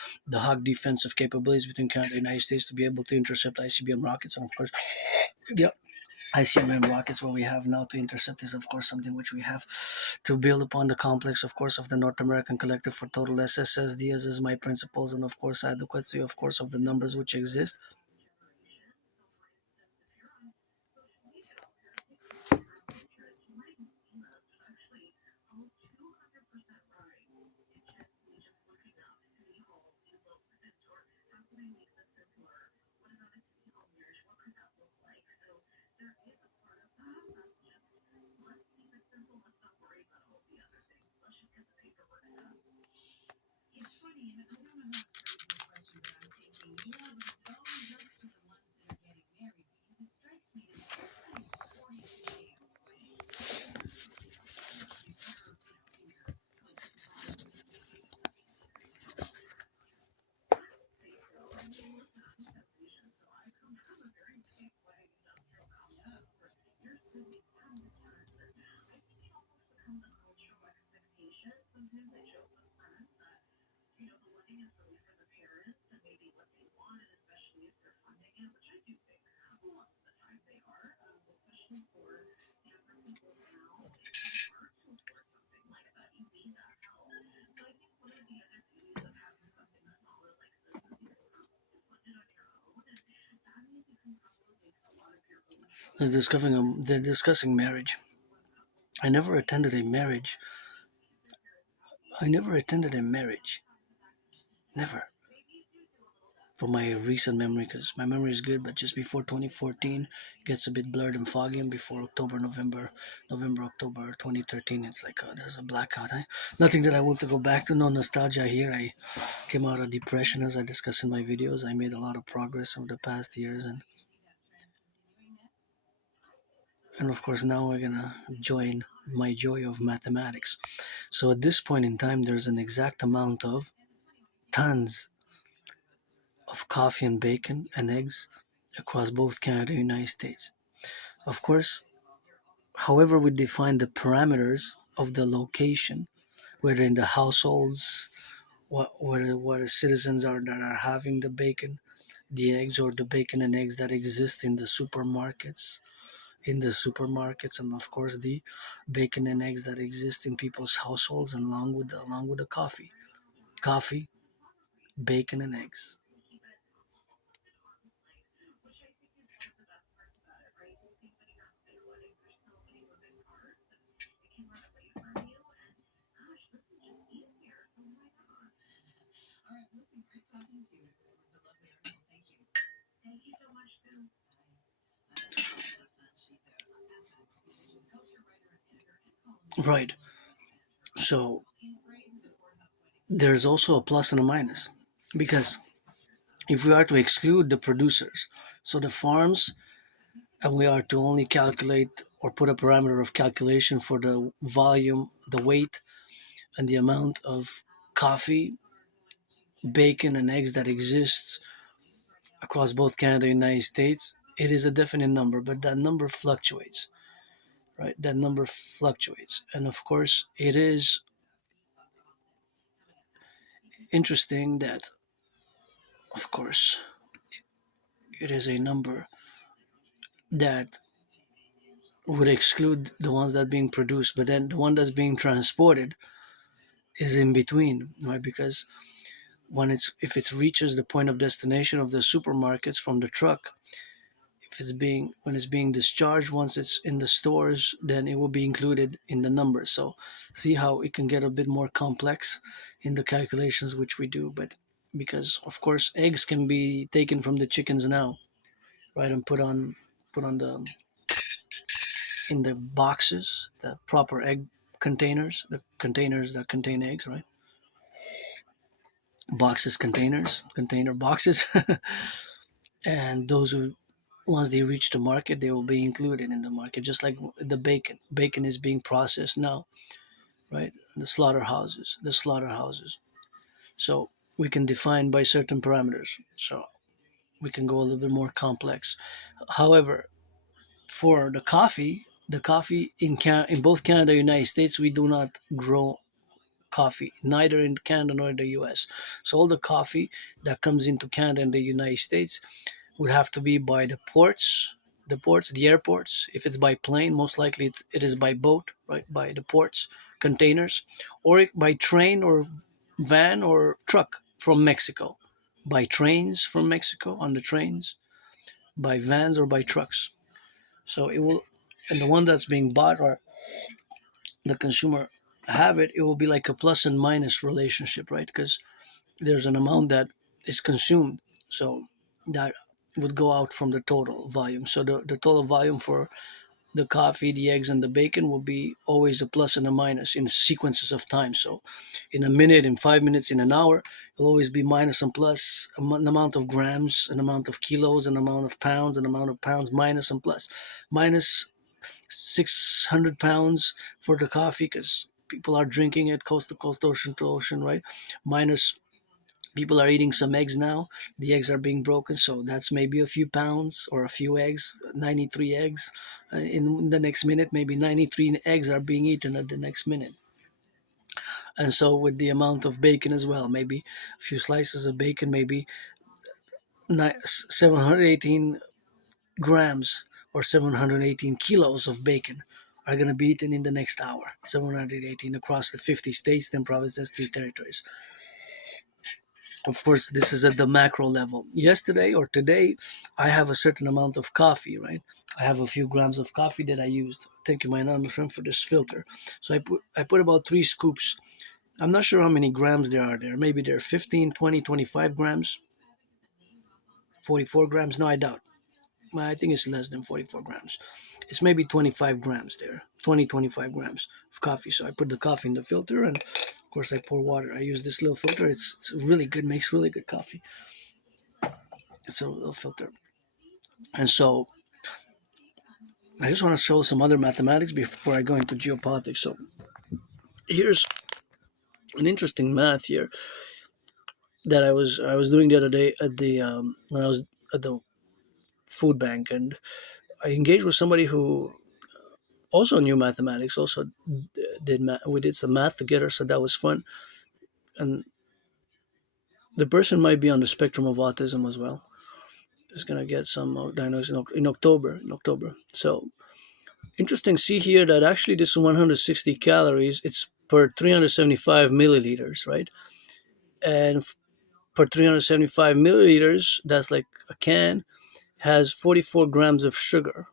defensive capabilities between Canada and the United States to be able to intercept ICBM rockets, and of course, yeah, ICBM rockets. What we have now to intercept is, of course, something which we have to build upon the complex, of course, of the North American Collective for Total SSSD as my principles, and of course, adequacy, of course, of the numbers which exist. They're discussing marriage. I never attended a marriage. I never attended a marriage. Never. For my recent memory, because my memory is good, but just before 2014, it gets a bit blurred and foggy, and before October, October 2013, it's like there's a blackout. Nothing that I want to go back to, no nostalgia here. I came out of depression, as I discuss in my videos. I made a lot of progress over the past years, and of course, now we're gonna join my joy of mathematics. So at this point in time, there's an exact amount of tons of coffee and bacon and eggs across both Canada and the United States. Of course, however we define the parameters of the location, whether in the households, what the citizens are that are having the bacon, the eggs, or the bacon and eggs that exist in the supermarkets, and of course the bacon and eggs that exist in people's households, and along with the coffee, bacon and eggs. Right. So there's also a plus and a minus, because if we are to exclude the producers, so the farms, and we are to only calculate or put a parameter of calculation for the volume, the weight, and the amount of coffee, bacon, and eggs that exists across both Canada and the United States, it is a definite number, but that number fluctuates, right? That number fluctuates. And of course, it is interesting that, of course, it is a number that would exclude the ones that are being produced, but then the one that's being transported is in between, right? Because if it reaches the point of destination of the supermarkets from the truck, if it's being when it's being discharged, once it's in the stores, then it will be included in the numbers. So see how it can get a bit more complex in the calculations which we do. But because of course eggs can be taken from the chickens now, right, and put on the in the boxes, the proper egg containers, the containers that contain eggs, right? Boxes, container boxes. and those who, once they reach the market, they will be included in the market, just like the bacon. Bacon is being processed now, right? The slaughterhouses. So we can define by certain parameters. So we can go a little bit more complex. However, for the coffee in both Canada and United States, we do not grow coffee, neither in Canada nor the U.S. So all the coffee that comes into Canada and the United States would have to be by the airports. If it's by plane, most likely it is by boat, right? By the ports, containers, or by train or van or truck from Mexico, by trains from Mexico on the trains, by vans or by trucks. So it will, and the one that's being bought or the consumer have it, it will be like a plus and minus relationship, right? Because there's an amount that is consumed, so that would go out from the total volume. So the total volume for the coffee, the eggs, and the bacon will be always a plus and a minus in sequences of time. So in a minute, in 5 minutes, in an hour, it'll always be minus and plus, an amount of grams, an amount of kilos, an amount of pounds, an amount of pounds, minus and plus. Minus 600 pounds for the coffee because people are drinking it coast to coast, ocean to ocean, right? Minus, people are eating some eggs now. The eggs are being broken, so that's maybe a few pounds or a few eggs. 93 eggs in the next minute. Maybe 93 eggs are being eaten at the next minute. And so with the amount of bacon as well, maybe a few slices of bacon, maybe 718 grams or 718 kilos of bacon are going to be eaten in the next hour. 718 across the 50 states, 10 provinces, 3 territories. Of course, this is at the macro level. Yesterday or today, I have a certain amount of coffee, right? I have a few grams of coffee that I used. Thank you, my anonymous friend, for this filter. So I put about 3 scoops. I'm not sure how many grams there are there. Maybe there are 15, 20, 25 grams, 44 grams. No, I doubt. Well, I think it's less than 44 grams. It's maybe 25 grams there, 20, 25 grams of coffee. So I put the coffee in the filter, and of course I pour water. I use this little filter. It's really good, makes really good coffee. It's a little filter. And so I just want to show some other mathematics before I go into geopolitics. So here's an interesting math here that I was doing the other day at the when I was at the food bank, and I engaged with somebody who also knew mathematics, also did math. We did some math together, so that was fun. And the person might be on the spectrum of autism as well. Is gonna get some diagnosis in October. In October, so interesting. See here that actually this 160 calories. It's per 375 milliliters, right? And per 375 milliliters, that's like a can, has 44 grams of sugar.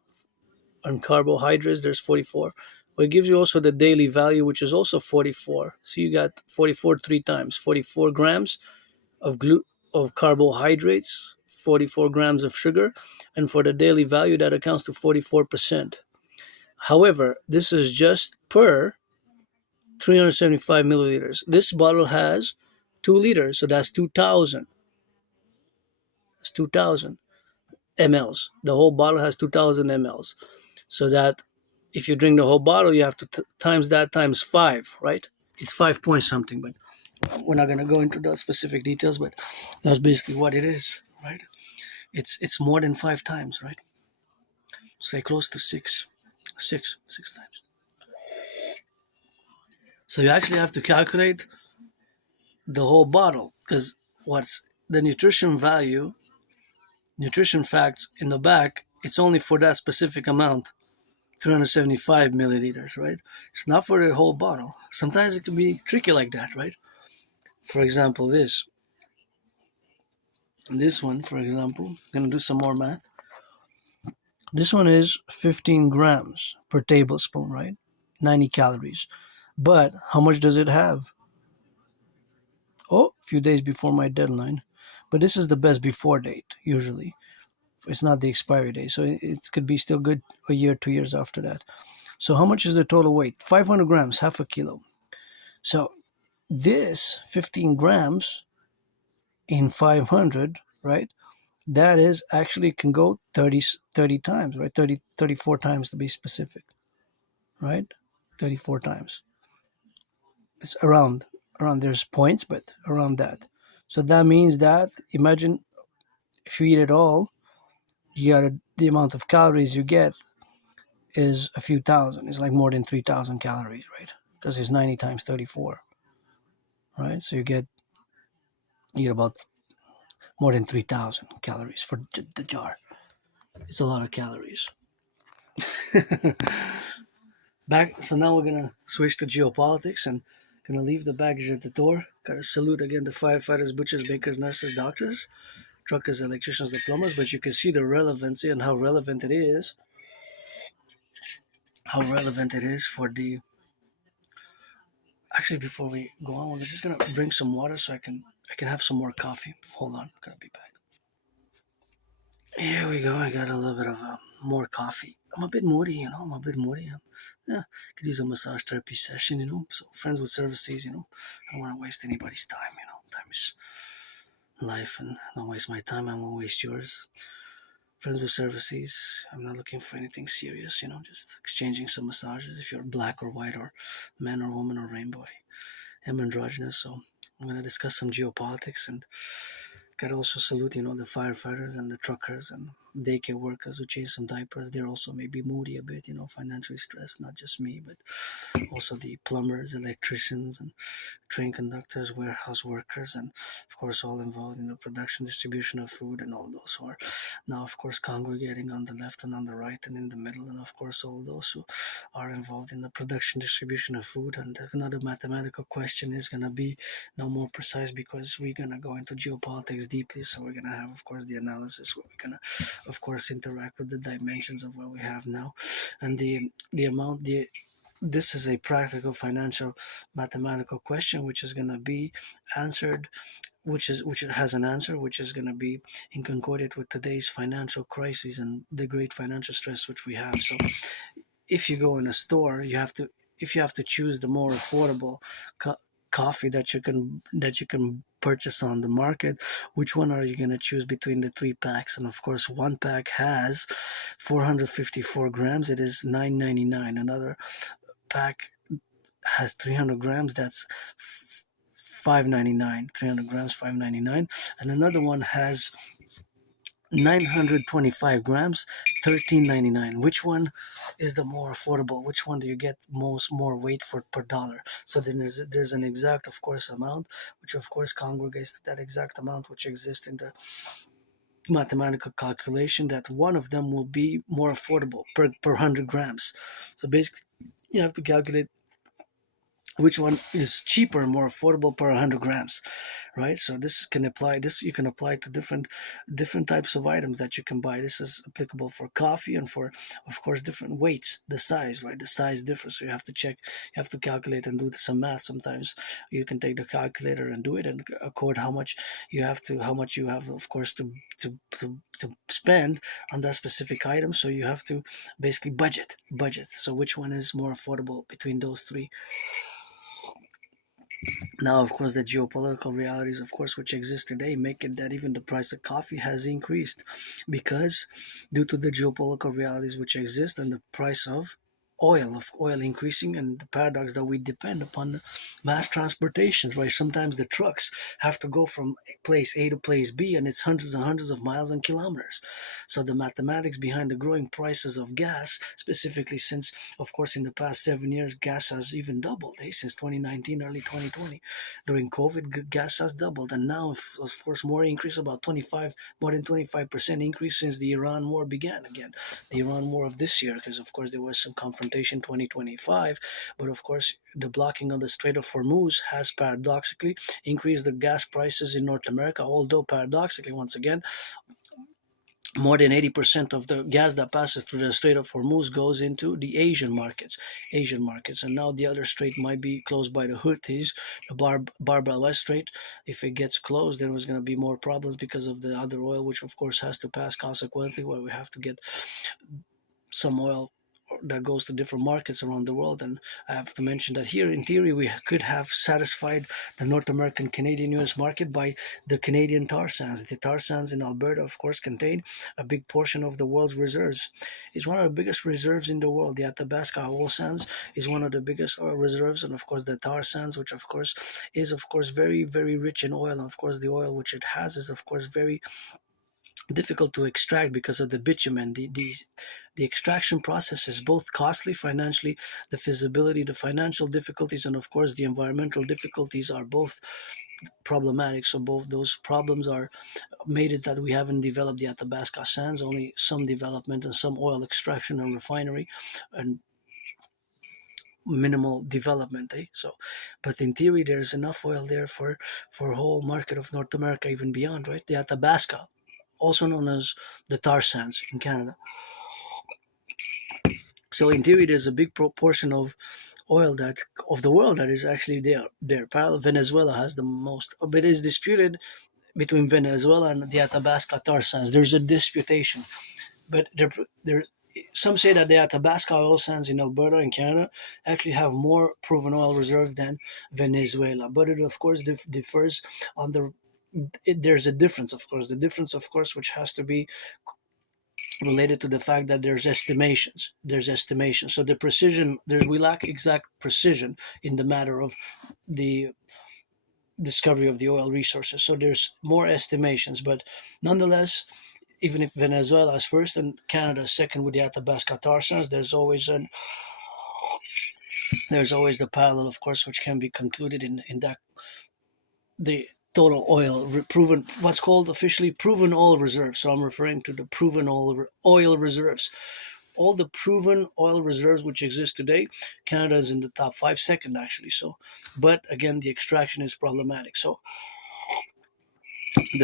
On carbohydrates, there's 44. But it gives you also the daily value, which is also 44. So you got 44 three times, 44 grams of of carbohydrates, 44 grams of sugar, and for the daily value that accounts to 44%. However, this is just per 375 milliliters. This bottle has 2 liters, so that's 2,000. That's 2,000 mLs. The whole bottle has 2,000 mLs. So that if you drink the whole bottle, you have to times that times 5, right? It's 5 point something, but we're not going to go into the specific details, but that's basically what it is, right? It's more than 5 times, right? Say close to six times. So you actually have to calculate the whole bottle because what's the nutrition facts in the back, it's only for that specific amount, 375 milliliters, right? It's not for the whole bottle. Sometimes it can be tricky like that, right? For example, this one, for example, I'm going to do some more math. This one is 15 grams per tablespoon, right? 90 calories. But how much does it have? Oh, a few days before my deadline. But this is the best before date, usually. It's not the expiry date. So it could be still good a year, 2 years after that. So how much is the total weight? 500 grams, half a kilo. So this 15 grams in 500, right? That is actually can go 30 times, right? 34 times to be specific, right? 34 times. It's around there's points, but around that. So that means that imagine if you eat it all, the amount of calories you get is a few thousand. It's like more than 3,000 calories, right? Because it's 90 times 34, right? So you get about more than 3,000 calories for the jar. It's a lot of calories. Back. So now we're gonna switch to geopolitics and gonna leave the baggage at the door. Gotta salute again the firefighters, butchers, bakers, nurses, doctors, truckers, electricians, the plumbers. But you can see the relevancy and how relevant it is. How relevant it is for the. Actually, before we go on, we're just gonna bring some water so I can have some more coffee. Hold on, gonna be back. Here we go. I got a little bit of more coffee. I'm a bit moody, I'm a bit moody. Yeah, could use a massage therapy session, So friends with services, I don't want to waste anybody's time, Time is life, and don't waste my time. I won't waste yours. Friends with services. I'm not looking for anything serious, Just exchanging some massages. If you're black or white or man or woman or rainbow, I'm androgynous, so I'm gonna discuss some geopolitics and gotta also salute, the firefighters and the truckers and daycare workers who change some diapers. They're also maybe moody a bit, financially stressed. Not just me, but also the plumbers, electricians, and train conductors, warehouse workers, and of course all involved in the production, distribution of food, and all those who are now, of course, congregating on the left and on the right and in the middle, and of course all those who are involved in the production, distribution of food. And another mathematical question is going to be no more precise because we're going to go into geopolitics deeply. So we're going to have, of course, the analysis where we're going to, of course, interact with the dimensions of what we have now and the amount the this is a practical financial mathematical question which is going to be answered, which has an answer which is going to be in concordant with today's financial crisis and the great financial stress which we have. So if you go in a store, if you have to choose the more affordable coffee that you can purchase on the market, which one are you going to choose between the three packs? And of course, one pack has 454 grams. It is 9.99. Another pack has 300 grams. That's 5.99. 300 grams, 5.99. And another one has 925 grams, 13.99. Which one is the more affordable? Which one do you get more weight for per dollar? So then there's an exact, of course, amount which of course congregates to that exact amount which exists in the mathematical calculation, that one of them will be more affordable per 100 grams. So basically you have to calculate which one is cheaper and more affordable per 100 grams, right? So this you can apply to different types of items that you can buy. This is applicable for coffee and for, of course, different weights. The size, right? The size differs, so you have to check, you have to calculate and do some math. Sometimes you can take the calculator and do it and accord how much you have, of course, to spend on that specific item. So you have to basically budget. So which one is more affordable between those three? Now, of course, the geopolitical realities, of course, which exist today, make it that even the price of coffee has increased because, due to the geopolitical realities which exist and the price of oil increasing, and the paradox that we depend upon the mass transportations, right? Sometimes the trucks have to go from place A to place B, and it's hundreds and hundreds of miles and kilometers. So the mathematics behind the growing prices of gas, specifically since, of course, in the past 7 years, gas has even doubled. Since 2019, early 2020, during COVID, gas has doubled, and now, of course, more increase, about 25, more than 25% increase since the Iran war began again. The Iran war of this year, because of course there was some confrontation 2025, but of course the blocking of the Strait of Hormuz has paradoxically increased the gas prices in North America, although paradoxically, once again, more than 80% of the gas that passes through the Strait of Hormuz goes into the Asian markets, and now the other strait might be closed by the Houthis, the Barb al West Strait. If it gets closed, there was going to be more problems because of the other oil, which of course has to pass consequently, where we have to get some oil, or that goes to different markets around the world. And I have to mention that here, in theory, we could have satisfied the North American, Canadian, US market by the Canadian tar sands. The tar sands in Alberta, of course, contain a big portion of the world's reserves. It's one of the biggest reserves in the world. The Athabasca oil sands is one of the biggest oil reserves, and of course the tar sands, which of course is of course very, very rich in oil. And of course the oil which it has is of course very difficult to extract because of the bitumen. The extraction process is both costly financially, the feasibility, the financial difficulties, and of course the environmental difficulties are both problematic. So both those problems are made it that we haven't developed the Athabasca sands, only some development and some oil extraction and refinery, and minimal development. So, but in theory, there's enough oil there for a whole market of North America, even beyond, right? The Athabasca, also known as the tar sands in Canada. So in theory, there's a big proportion of oil that of the world that is actually there. Parallel, Venezuela has the most, but it is disputed between Venezuela and the Athabasca tar sands. There's a disputation, but there some say that the Athabasca oil sands in Alberta and Canada actually have more proven oil reserve than Venezuela. But it of course differs on there's a difference, of course. The difference, of course, which has to be related to the fact that there's estimations. There's estimations. So the precision, we lack exact precision in the matter of the discovery of the oil resources. So there's more estimations, but nonetheless, even if Venezuela is first and Canada is second with the Athabasca tar sands, there's always the parallel, of course, which can be concluded in that the total oil proven, what's called officially proven oil reserves. So I'm referring to the proven oil reserves. All the proven oil reserves which exist today, Canada is in the top 5, second actually. So, but again, the extraction is problematic. So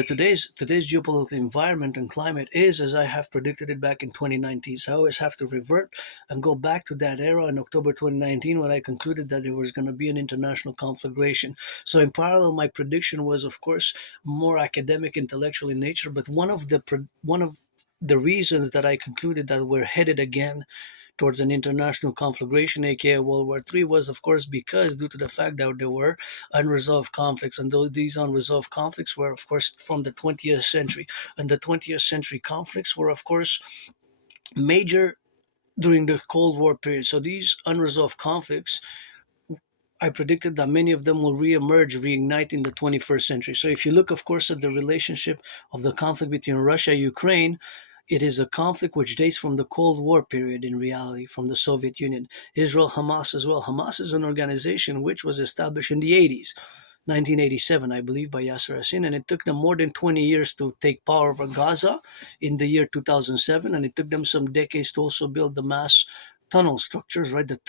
today's geopolitical environment and climate is as I have predicted it back in 2019. So I always have to revert and go back to that era in October 2019 when I concluded that there was going to be an international conflagration. So in parallel, my prediction was, of course, more academic, intellectual in nature. But one of the reasons that I concluded that we're headed again towards an international conflagration, aka World War III, was of course because due to the fact that there were unresolved conflicts, and these unresolved conflicts were of course from the 20th century, and the 20th century conflicts were of course major during the Cold War period. So these unresolved conflicts, I predicted that many of them will re-emerge, reignite in the 21st century. So if you look, of course, at the relationship of the conflict between Russia and Ukraine, it is a conflict which dates from the Cold War period in reality, from the Soviet Union. Israel, Hamas as well. Hamas is an organization which was established in the 80s, 1987, I believe, by Yasser Arafat, and it took them more than 20 years to take power over Gaza in the year 2007, and it took them some decades to also build the mass tunnel structures, right? The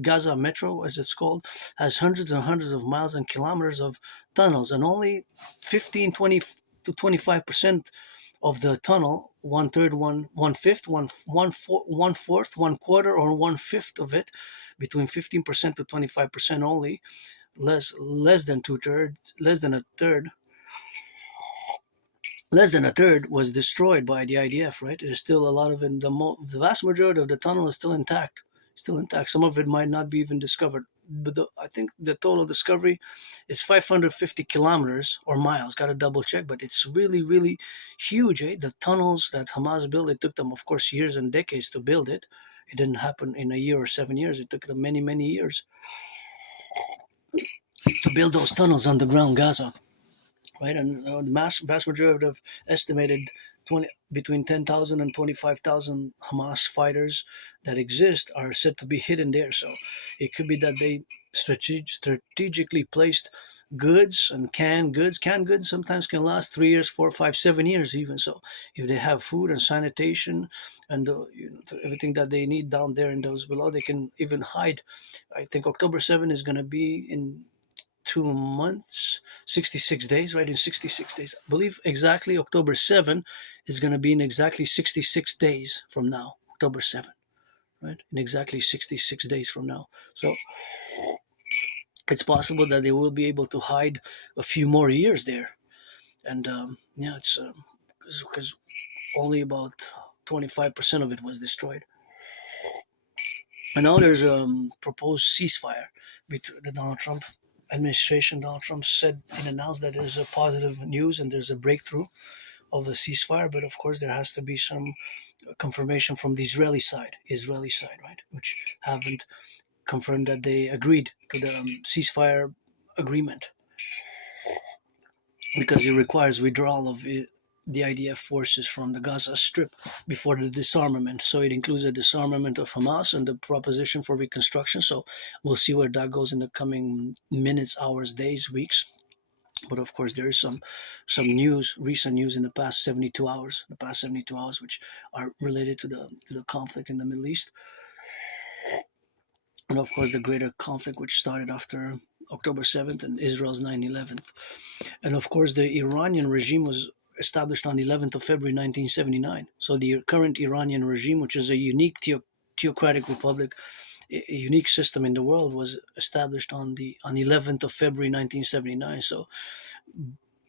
Gaza Metro, as it's called, has hundreds and hundreds of miles and kilometers of tunnels, and only 15, 20 to 25% of the tunnel, one third, one fifth, one fourth, one quarter, or one fifth of it, between 15% to 25% only, less than two thirds, less than a third was destroyed by the IDF. Right, there's still a lot of it. The vast majority of the tunnel is still intact. Some of it might not be even discovered, but I think the total discovery is 550 kilometers or miles. Got to double check, but it's really, really huge. The tunnels that Hamas built, it took them, of course, years and decades to build it. It didn't happen in a year or 7 years. It took them many, many years to build those tunnels underground Gaza. Right, and the vast majority of estimated 20, between 10,000 and 25,000 Hamas fighters that exist are said to be hidden there. So it could be that they strategically placed goods and canned goods. Canned goods sometimes can last 3 years, 4, 5, 7 years even. So if they have food and sanitation and everything that they need down there in those below, they can even hide. I think October 7 is going to be in 2 months, 66 days, right? In 66 days, I believe exactly October 7 is going to be in exactly 66 days from now, October 7, right? In exactly 66 days from now. So it's possible that they will be able to hide a few more years there. And yeah, it's because only about 25% of it was destroyed. And now there's a proposed ceasefire between the Donald Trump administration. Donald Trump said and announced that there's a positive news and there's a breakthrough of the ceasefire, but of course there has to be some confirmation from the Israeli side, right, which haven't confirmed that they agreed to the ceasefire agreement because it requires withdrawal of the IDF forces from the Gaza Strip before the disarmament. So it includes a disarmament of Hamas and the proposition for reconstruction. So we'll see where that goes in the coming minutes, hours, days, weeks. But of course, there is some news, recent news in the past 72 hours, which are related to the conflict in the Middle East, and of course the greater conflict which started after October 7th and Israel's 9/11. And of course, the Iranian regime was established on the 11th of February 1979. So the current Iranian regime, which is a unique theocratic republic, a unique system in the world, was established on 11th of February 1979. So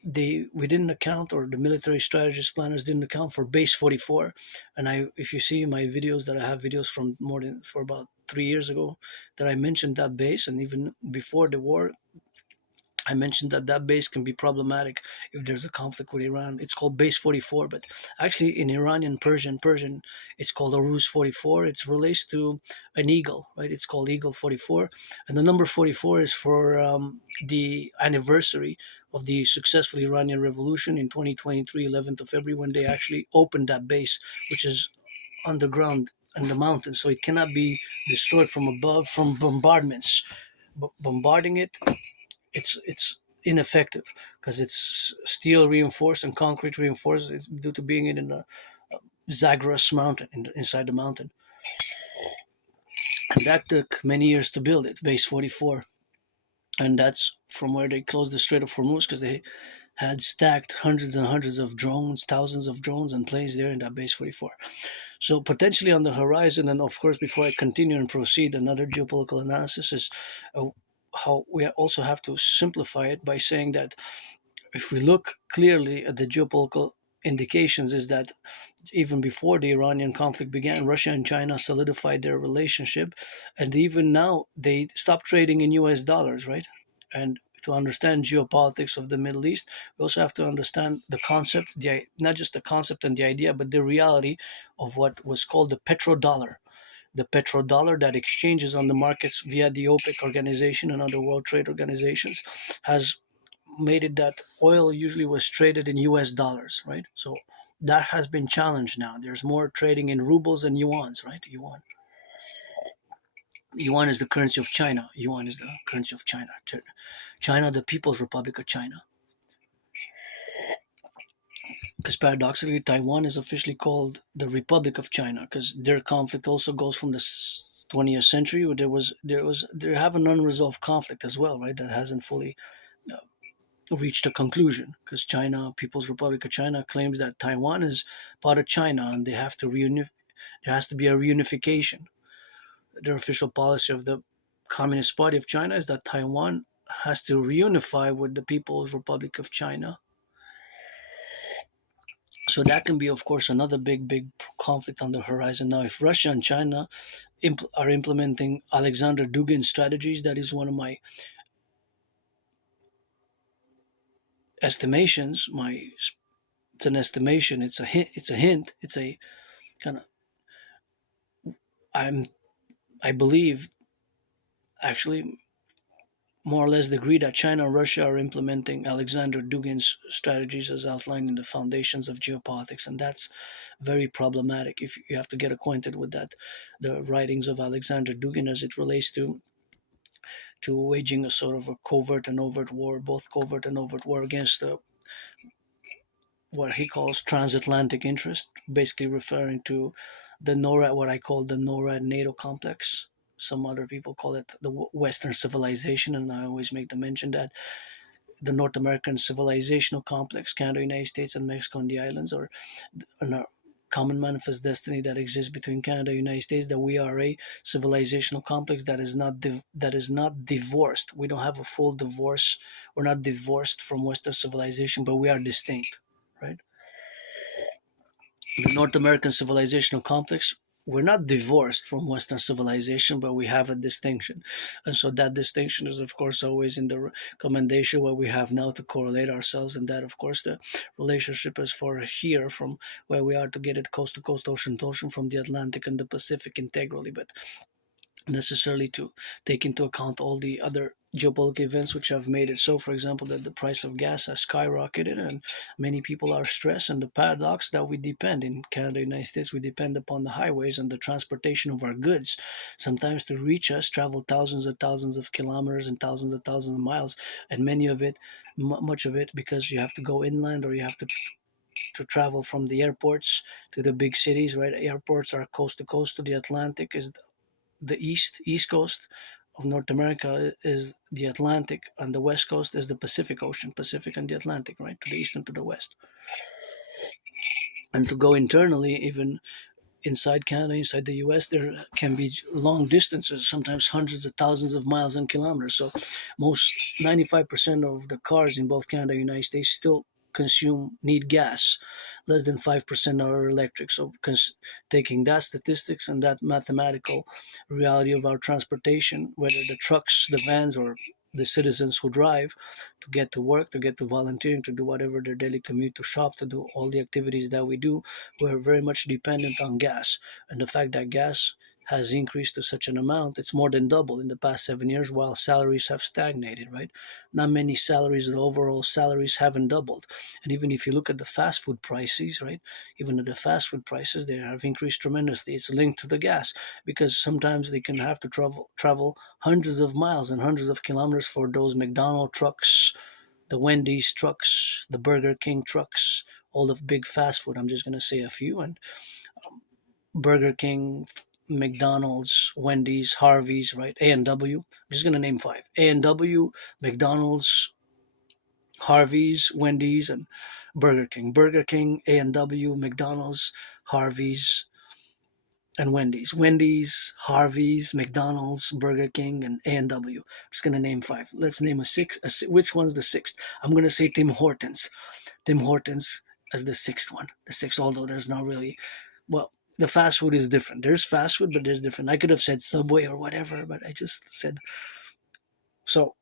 we didn't account, or the military strategist planners didn't account for base 44. And if you see my videos, that I have videos from for about 3 years ago, that I mentioned that base, and even before the war I mentioned that that base can be problematic if there's a conflict with Iran. It's called base 44, but actually in Iranian Persian, it's called Aruz 44. It relates to an eagle, right? It's called Eagle 44, and the number 44 is for the anniversary of the successful Iranian Revolution in 2023, 11th of February, when they actually opened that base, which is underground in the mountains, so it cannot be destroyed from above from bombardments. Bombarding it, it's ineffective because it's steel reinforced and concrete reinforced. It's due to being in a Zagros mountain, inside the mountain, and that took many years to build it. Base 44, and that's from where they closed the Strait of Hormuz because they had stacked hundreds and hundreds of drones, thousands of drones and planes there in that base 44. So potentially on the horizon, and of course, before I continue and proceed, another geopolitical analysis is how we also have to simplify it by saying that if we look clearly at the geopolitical indications, is that even before the Iranian conflict began, Russia and China solidified their relationship, and even now they stopped trading in US dollars, right? And to understand geopolitics of the Middle East, we also have to understand the concept, not just the concept and the idea, but the reality of what was called the petrodollar that exchanges on the markets via the OPEC organization and other World Trade Organizations, has made it that oil usually was traded in US dollars, right? So that has been challenged now. There's more trading in rubles and yuans, right? Yuan is the currency of China. Yuan is the currency of China. China, the People's Republic of China. Because paradoxically, Taiwan is officially called the Republic of China because their conflict also goes from the 20th century, where they have an unresolved conflict as well, right? That hasn't fully reached a conclusion because China, People's Republic of China, claims that Taiwan is part of China and there has to be a reunification. Their official policy of the Communist Party of China is that Taiwan has to reunify with the People's Republic of China. So that can be, of course, another big conflict on the horizon. Now, if Russia and China are implementing Alexander Dugin's strategies, that is one of my estimations. It's an estimation. It's a hint. It's a hint. It's a kind of. I believe, actually, more or less agree that China and Russia are implementing Alexander Dugin's strategies as outlined in the Foundations of Geopolitics, and that's very problematic. If you have to get acquainted with that, the writings of Alexander Dugin as it relates to waging a sort of a covert and overt war, both covert and overt war against what he calls transatlantic interest, basically referring to the NORAD, what I call the NORAD NATO complex. Some other people call it the Western civilization, and I always make the mention that the North American civilizational complex, Canada, United States, and Mexico and the islands, or a common manifest destiny that exists between Canada and the United States, that we are a civilizational complex that is not divorced. We don't have a full divorce. We're not divorced from Western civilization, but we are distinct, right? The North American civilizational complex we're not divorced from Western civilization, but we have a distinction. And so that distinction is, of course, always in the recommendation what we have now to correlate ourselves. And that, of course, the relationship is for here from where we are to get it coast to coast, ocean to ocean, from the Atlantic and the Pacific integrally. But necessarily to take into account all the other geopolitical events which have made it so, for example, that the price of gas has skyrocketed and many people are stressed. And the paradox that we depend in Canada, United States, we depend upon the highways and the transportation of our goods. Sometimes to reach us, travel thousands of kilometers and thousands of miles, and many of it, much of it, because you have to go inland or you have to travel from the airports to the big cities, right? Airports are coast to coast. To the Atlantic is the east coast of North America is the Atlantic, and the west coast is the Pacific Ocean, Pacific and the Atlantic, right, to the east and to the west. And to go internally, even inside Canada, inside the US, there can be long distances, sometimes hundreds of thousands of miles and kilometers. So most 95% of the cars in both Canada and the United States still need gas. Less than 5% are electric. So taking that statistics and that mathematical reality of our transportation, whether the trucks, the vans, or the citizens who drive to get to work, to get to volunteering, to do whatever their daily commute, to shop, to do all the activities that we do, we're very much dependent on gas. And the fact that gas has increased to such an amount, it's more than double in the past 7 years, while salaries have stagnated, right? Not many salaries, the overall salaries haven't doubled. And even if you look at the fast food prices, right? Even at the fast food prices, they have increased tremendously. It's linked to the gas because sometimes they can have to travel hundreds of miles and hundreds of kilometers for those McDonald's trucks, the Wendy's trucks, the Burger King trucks, all the big fast food. I'm just going to say a few. And Burger King, McDonald's, Wendy's, Harvey's, right? A&W. I'm just going to name five. A&W, McDonald's, Harvey's, Wendy's, and Burger King. Burger King, A&W, McDonald's, Harvey's, and Wendy's. Wendy's, Harvey's, McDonald's, Burger King, and A&W. I'm just going to name five. Let's name a six. Which one's the sixth? I'm going to say Tim Hortons. Tim Hortons as the sixth one. The sixth, although there's not really, well, the fast food is different. There's fast food, but there's different. I could have said Subway or whatever, but so.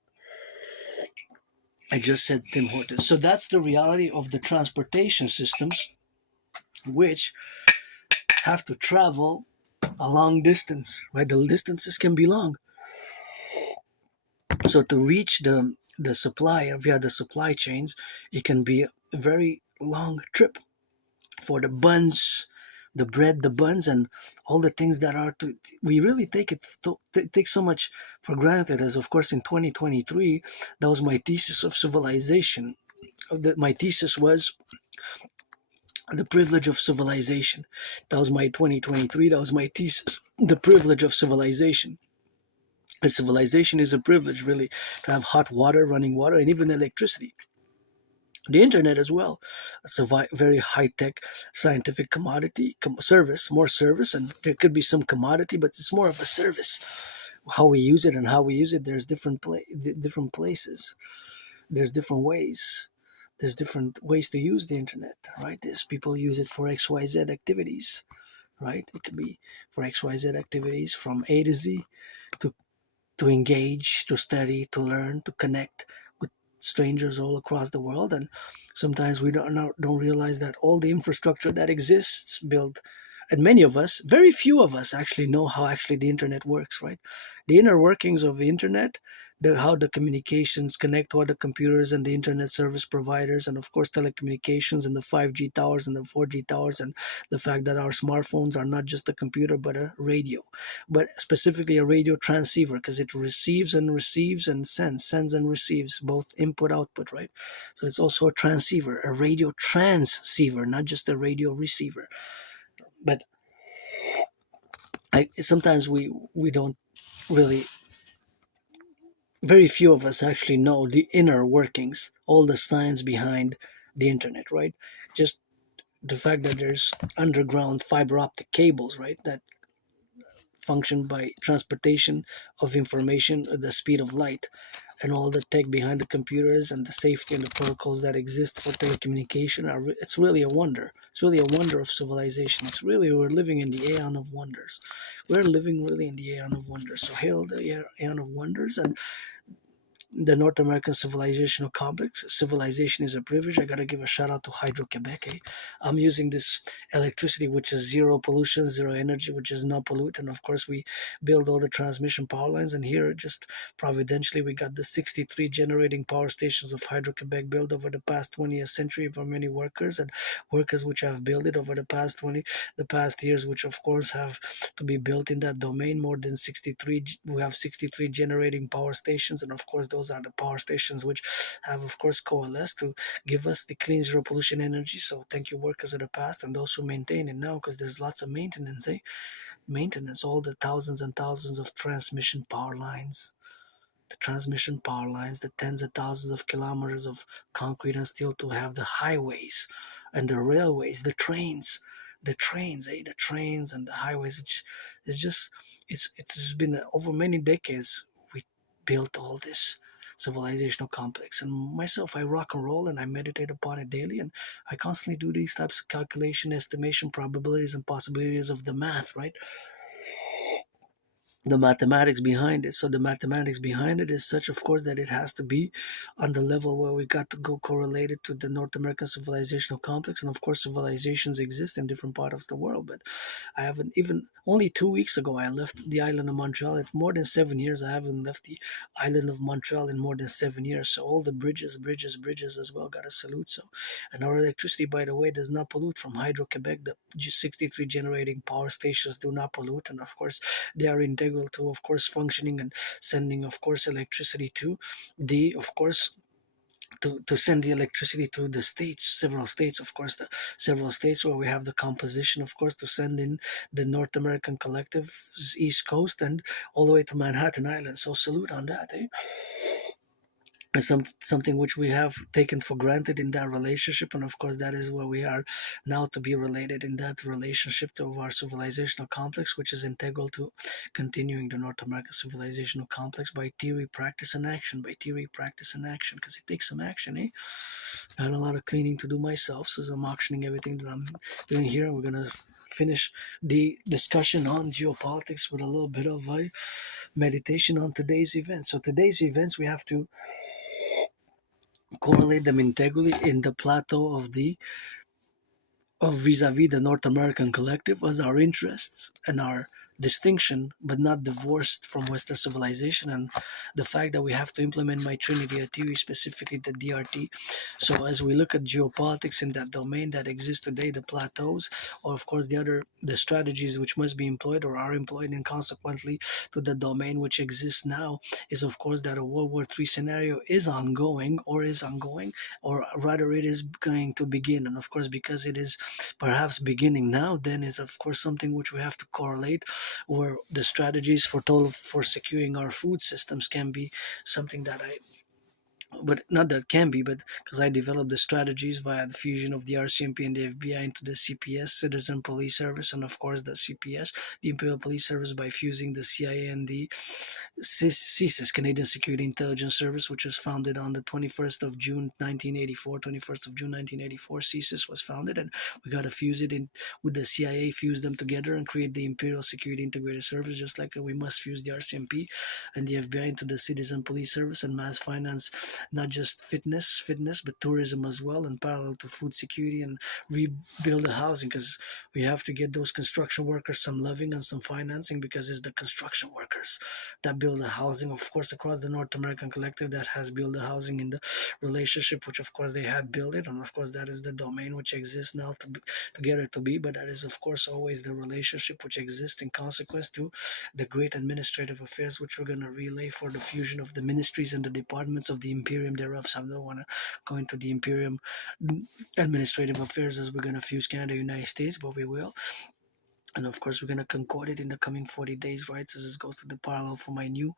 I just said Tim Hortons. So that's the reality of the transportation systems, which have to travel a long distance, right? The distances can be long. So to reach the supply via the supply chains, it can be a very long trip for the buns, the bread, the buns, and all the things that are to. We really take so much for granted. As of course in 2023, that was my thesis of civilization. My thesis was the privilege of civilization. That was my 2023. That was my thesis. The privilege of civilization. A civilization is a privilege, really, to have hot water, running water, and even electricity. The internet as well. It's a very high-tech scientific commodity, service, more service, and there could be some commodity, but it's more of a service. How we use it and how we use it, there's different places. There's different ways. There's different ways to use the internet, right? There's people use it for XYZ activities, right? It could be for XYZ activities from A to Z, to engage, to study, to learn, to connect with strangers all across the world. And sometimes we don't realize that all the infrastructure that exists built, and many of us, very few of us actually know how actually the internet works, right? The inner workings of the internet, how the communications connect to other computers and the internet service providers, and of course telecommunications and the 5G towers and the 4G towers, and the fact that our smartphones are not just a computer but a radio, but specifically a radio transceiver, because it receives and sends and receives, both input output, right? So it's also a transceiver, a radio transceiver, not just a radio receiver. But sometimes we don't really, very few of us actually know the inner workings, all the science behind the internet, right? Just the fact that there's underground fiber optic cables, right, that function by transportation of information at the speed of light. and all the tech behind the computers and the safety and the protocols that exist for telecommunication it's really a wonder. It's really a wonder of civilization. It's really, we're living in the aeon of wonders. We're living really in the aeon of wonders. So hail the aeon of wonders. And the North American civilizational complex. Civilization is a privilege. I gotta give a shout out to Hydro Quebec. Eh? I'm using this electricity, which is zero pollution, zero energy, which is non pollutant. Of course, we build all the transmission power lines, and here just providentially we got the 63 generating power stations of Hydro Quebec built over the past 20th century for many workers and workers which have built it over the past years, which of course have to be built in that domain. More than 63, we have 63 generating power stations, and of course those are the power stations which have of course coalesced to give us the clean zero pollution energy. So thank you workers of the past and those who maintain it now, because there's lots of maintenance, maintenance, all the thousands and thousands of transmission power lines, the transmission power lines, the tens of thousands of kilometers of concrete and steel to have the highways and the railways, the trains and the highways. It's just, it's been over many decades we built all this civilizational complex. And myself, I rock and roll and I meditate upon it daily, and I constantly do these types of calculation, estimation, probabilities, and possibilities of the math, right? The mathematics behind it. So the mathematics behind it is such, of course, that it has to be on the level where we got to go correlated to the North American civilizational complex. And of course, civilizations exist in different parts of the world. But I haven't even, only 2 weeks ago, I left the island of Montreal. It's more than 7 years. I haven't left the island of Montreal in more than 7 years. So all the bridges as well got a salute. So, and our electricity, by the way, does not pollute from Hydro Quebec. The 63 generating power stations do not pollute. And of course, they are integral to, of course, functioning and sending, of course, electricity to the, of course, to send the electricity to the states, several states, of course, the several states where we have the composition, of course, to send in the North American Collective's East Coast and all the way to Manhattan Island. So salute on that, eh? Is something which we have taken for granted in that relationship, and of course that is where we are now, to be related in that relationship to our civilizational complex, which is integral to continuing the North American civilizational complex by theory, practice, and action. By theory, practice, and action, because it takes some action, eh? I had a lot of cleaning to do myself, so I'm auctioning everything that I'm doing here, and we're gonna finish the discussion on geopolitics with a little bit of a meditation on today's events. So today's events, we have to correlate them integrally in the plateau of vis-a-vis the North American collective as our interests and our distinction, but not divorced from Western civilization, and the fact that we have to implement my Trinity theory, specifically the DRT. So as we look at geopolitics in that domain that exists today, the plateaus, or of course the strategies which must be employed or are employed, and consequently to the domain which exists now, is of course that a World War III scenario is ongoing, or rather it is going to begin. And of course, because it is perhaps beginning now, then is of course something which we have to correlate, where the strategies for securing our food systems can be something that I, but not that can be, but because I developed the strategies via the fusion of the RCMP and the FBI into the CPS, Citizen Police Service, and of course the CPS, the Imperial Police Service, by fusing the CIA and the CSIS, Canadian Security Intelligence Service, which was founded on the 21st of June 1984. 21st of June 1984, CSIS was founded, and we got to fuse it in with the CIA, fuse them together, and create the Imperial Security Integrated Service, just like we must fuse the RCMP and the FBI into the Citizen Police Service and mass finance not just fitness, but tourism as well, in parallel to food security, and rebuild the housing, because we have to get those construction workers some loving and some financing, because it's the construction workers that build the housing, of course, across the North American collective that has built the housing in the relationship, which of course they had built it, and of course that is the domain which exists now to be, together to be, but that is of course always the relationship which exists in consequence to the great administrative affairs, which we're going to relay for the fusion of the ministries and the departments of the Imperium thereof. So I don't want to go into the Imperium administrative affairs as we're going to fuse Canada, United States, but we will. And of course, we're going to concord it in the coming 40 days, right? So this goes to the parallel for my new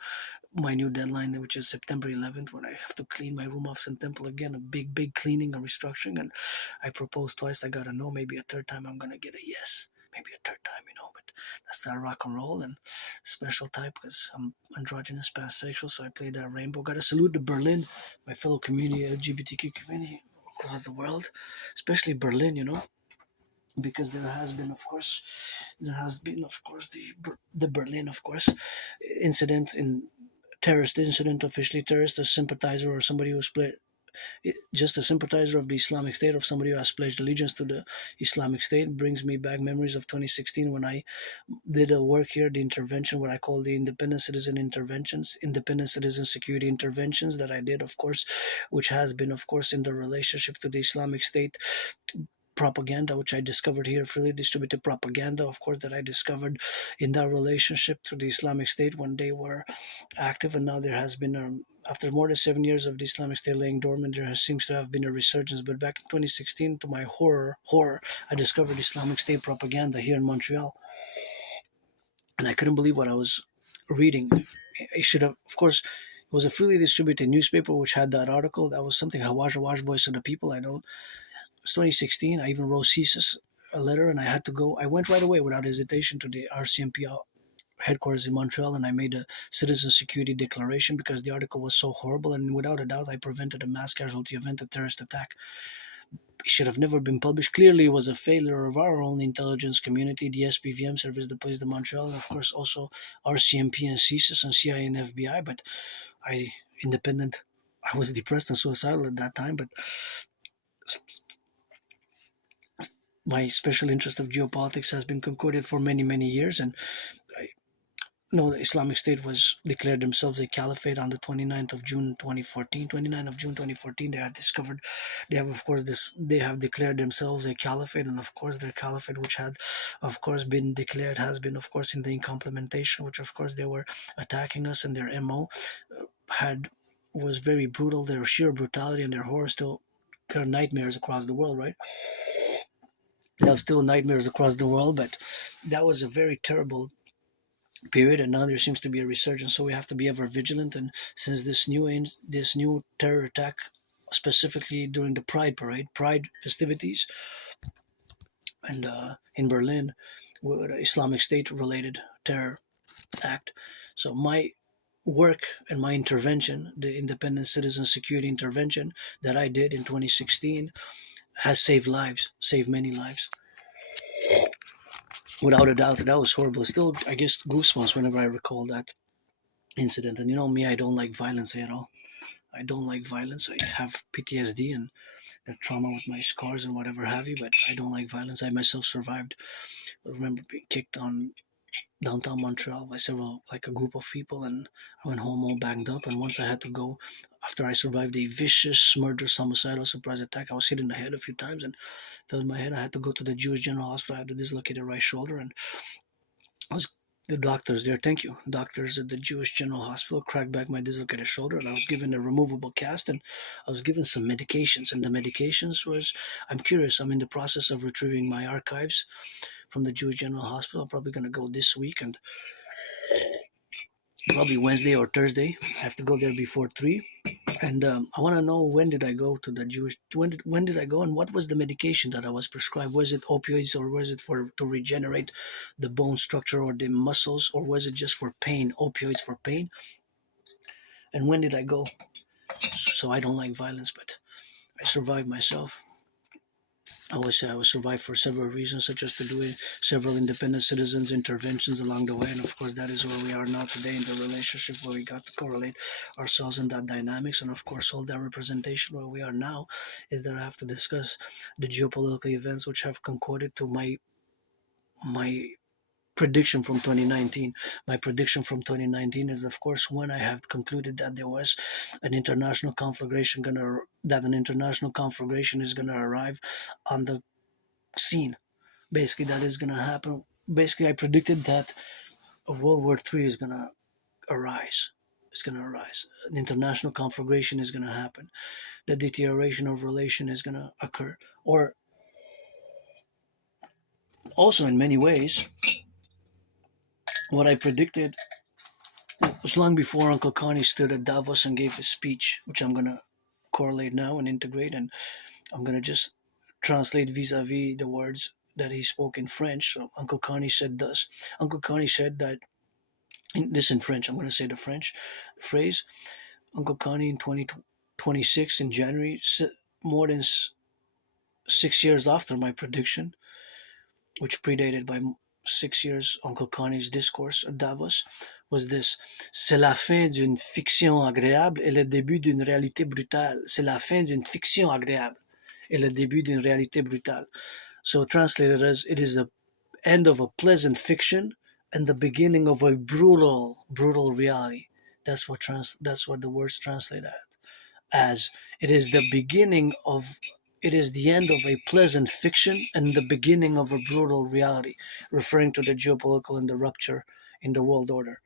deadline, which is September 11th, when I have to clean my room off Sun Temple again, a big cleaning and restructuring. And I proposed twice, I got a no, maybe a third time I'm going to get a yes. maybe a third time, but that's that rock and roll and special type because I'm androgynous, pansexual, so I play that rainbow. Gotta salute to Berlin, my fellow community, LGBTQ community across the world, especially Berlin, because there has been, of course, the Berlin, of course, incident in terrorist incident, officially terrorist, a sympathizer or somebody who split just a sympathizer of the Islamic State, of somebody who has pledged allegiance to the Islamic State, brings me back memories of 2016 when I did a work here, the intervention, what I call the independent citizen interventions, independent citizen security interventions that I did, of course, which has been, of course, in the relationship to the Islamic State propaganda, which I discovered here, freely distributed propaganda, of course, that I discovered in that relationship to the Islamic State when they were active. And now there has been, after more than 7 years of the Islamic State laying dormant, seems to have been a resurgence. But back in 2016, to my horror, I discovered Islamic State propaganda here in Montreal, and I couldn't believe what I was reading. I should have, of course. It was a freely distributed newspaper which had that article. That was something Hawash Voice of the People. I don't. It was 2016. I even wrote CSIS a letter, and I had to go. I went right away without hesitation to the RCMP headquarters in Montreal, and I made a citizen security declaration because the article was so horrible, and without a doubt, I prevented a mass casualty event, a terrorist attack. It should have never been published. Clearly, it was a failure of our own intelligence community, the SPVM Service de Police de Montreal, and of course also RCMP and CSIS and CIA and FBI. But independent, I was depressed and suicidal at that time, but my special interest of geopolitics has been concorded for many, many years, and I know the Islamic State was declared themselves a caliphate on the 29th of June 2014. 29th of June 2014, they had discovered, they have, of course, they have declared themselves a caliphate, and of course, their caliphate, which had, of course, been declared, has been, of course, in the implementation, which, of course, they were attacking us, and their MO was very brutal. Their sheer brutality and their horror still are nightmares across the world, right? There are still nightmares across the world, but that was a very terrible period, and now there seems to be a resurgence. So we have to be ever vigilant. And since this new terror attack, specifically during the Pride festivities, and in Berlin, with Islamic State related terror act, so my work and my intervention, the independent citizen security intervention that I did in 2016, has saved lives, saved many lives. Without a doubt, that was horrible. Still, I guess goosebumps whenever I recall that incident. And you know me, I don't like violence at all. I don't like violence. I have PTSD and trauma with my scars and whatever have you, but I don't like violence. I myself survived. I remember being kicked on downtown Montreal by like a group of people, and I went home all banged up. And once I had to go, after I survived a vicious murderous homicidal surprise attack, I was hit in the head a few times and fell in my head. I had to go to the Jewish General Hospital. I had a dislocated right shoulder, and I was the doctors there. Thank you, doctors at the Jewish General Hospital cracked back my dislocated shoulder, and I was given a removable cast, and I was given some medications. And the medications was, I'm curious. I'm in the process of retrieving my archives from the Jewish General Hospital. I'm probably going to go this week, and probably Wednesday or Thursday. I have to go there before 3. And I want to know, when did I go to the Jewish? When did I go, and what was the medication that I was prescribed? Was it opioids, or was it for to regenerate the bone structure or the muscles, or was it just for pain? Opioids for pain. And when did I go? So I don't like violence, but I survived myself. I always say I was survived for several reasons, such as to doing several independent citizens interventions along the way. And of course, that is where we are now today, in the relationship where we got to correlate ourselves in that dynamics. And of course, all that representation where we are now is that I have to discuss the geopolitical events which have concorded to my prediction from 2019. My prediction from 2019 is, of course, when I have concluded that there was an international conflagration an international conflagration is gonna arrive on the scene. Basically, that is gonna happen. Basically, I predicted that a World War III is gonna arise. It's gonna arise. An international conflagration is gonna happen. The deterioration of relation is gonna occur. Or also, in many ways, what I predicted was long before Uncle Connie stood at Davos and gave his speech, which I'm going to correlate now and integrate. And I'm going to just translate vis-a-vis the words that he spoke in French. So Uncle Connie said thus. Uncle Connie said that this in French. I'm going to say the French phrase. Uncle Connie in 2026 in January, more than 6 years after my prediction, which predated by 6 years Uncle Connie's discourse at Davos, was this: C'est la fin d'une fiction agréable et le début d'une réalité brutale. C'est la fin d'une fiction agréable et le début d'une réalité brutale. So translated as, it is the end of a pleasant fiction and the beginning of a brutal reality. That's what the words translate as. It is the beginning of it is the end of a pleasant fiction and the beginning of a brutal reality, referring to the geopolitical and the rupture in the world order.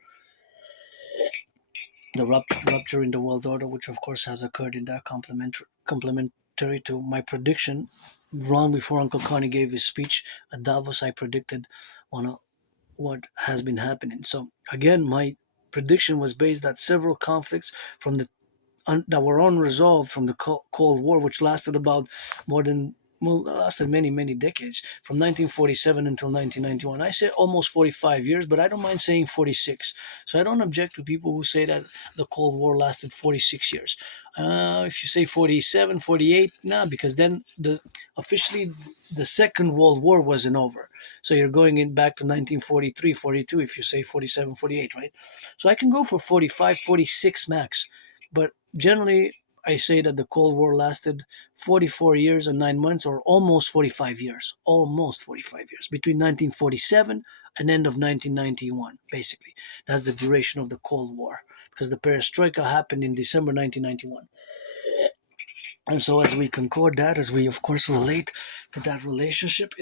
The rupture in the world order, which of course has occurred in that complementary to my prediction. Long before Uncle Connie gave his speech at Davos, I predicted what has been happening. So again, my prediction was based on several conflicts from that were unresolved from the Cold War, which lasted about lasted many decades, from 1947 until 1991. I say almost 45 years, but I don't mind saying 46. So I don't object to people who say that the Cold War lasted 46 years. If you say 47, 48, nah, because then officially the Second World War wasn't over. So you're going in back to 1943, 42 if you say 47, 48, right? So I can go for 45, 46 max. But generally, I say that the Cold War lasted 44 years and 9 months, or almost 45 years. Almost 45 years. Between 1947 and end of 1991, basically. That's the duration of the Cold War. Because the perestroika happened in December 1991. And so as we concord that, as we of course relate to that relationship,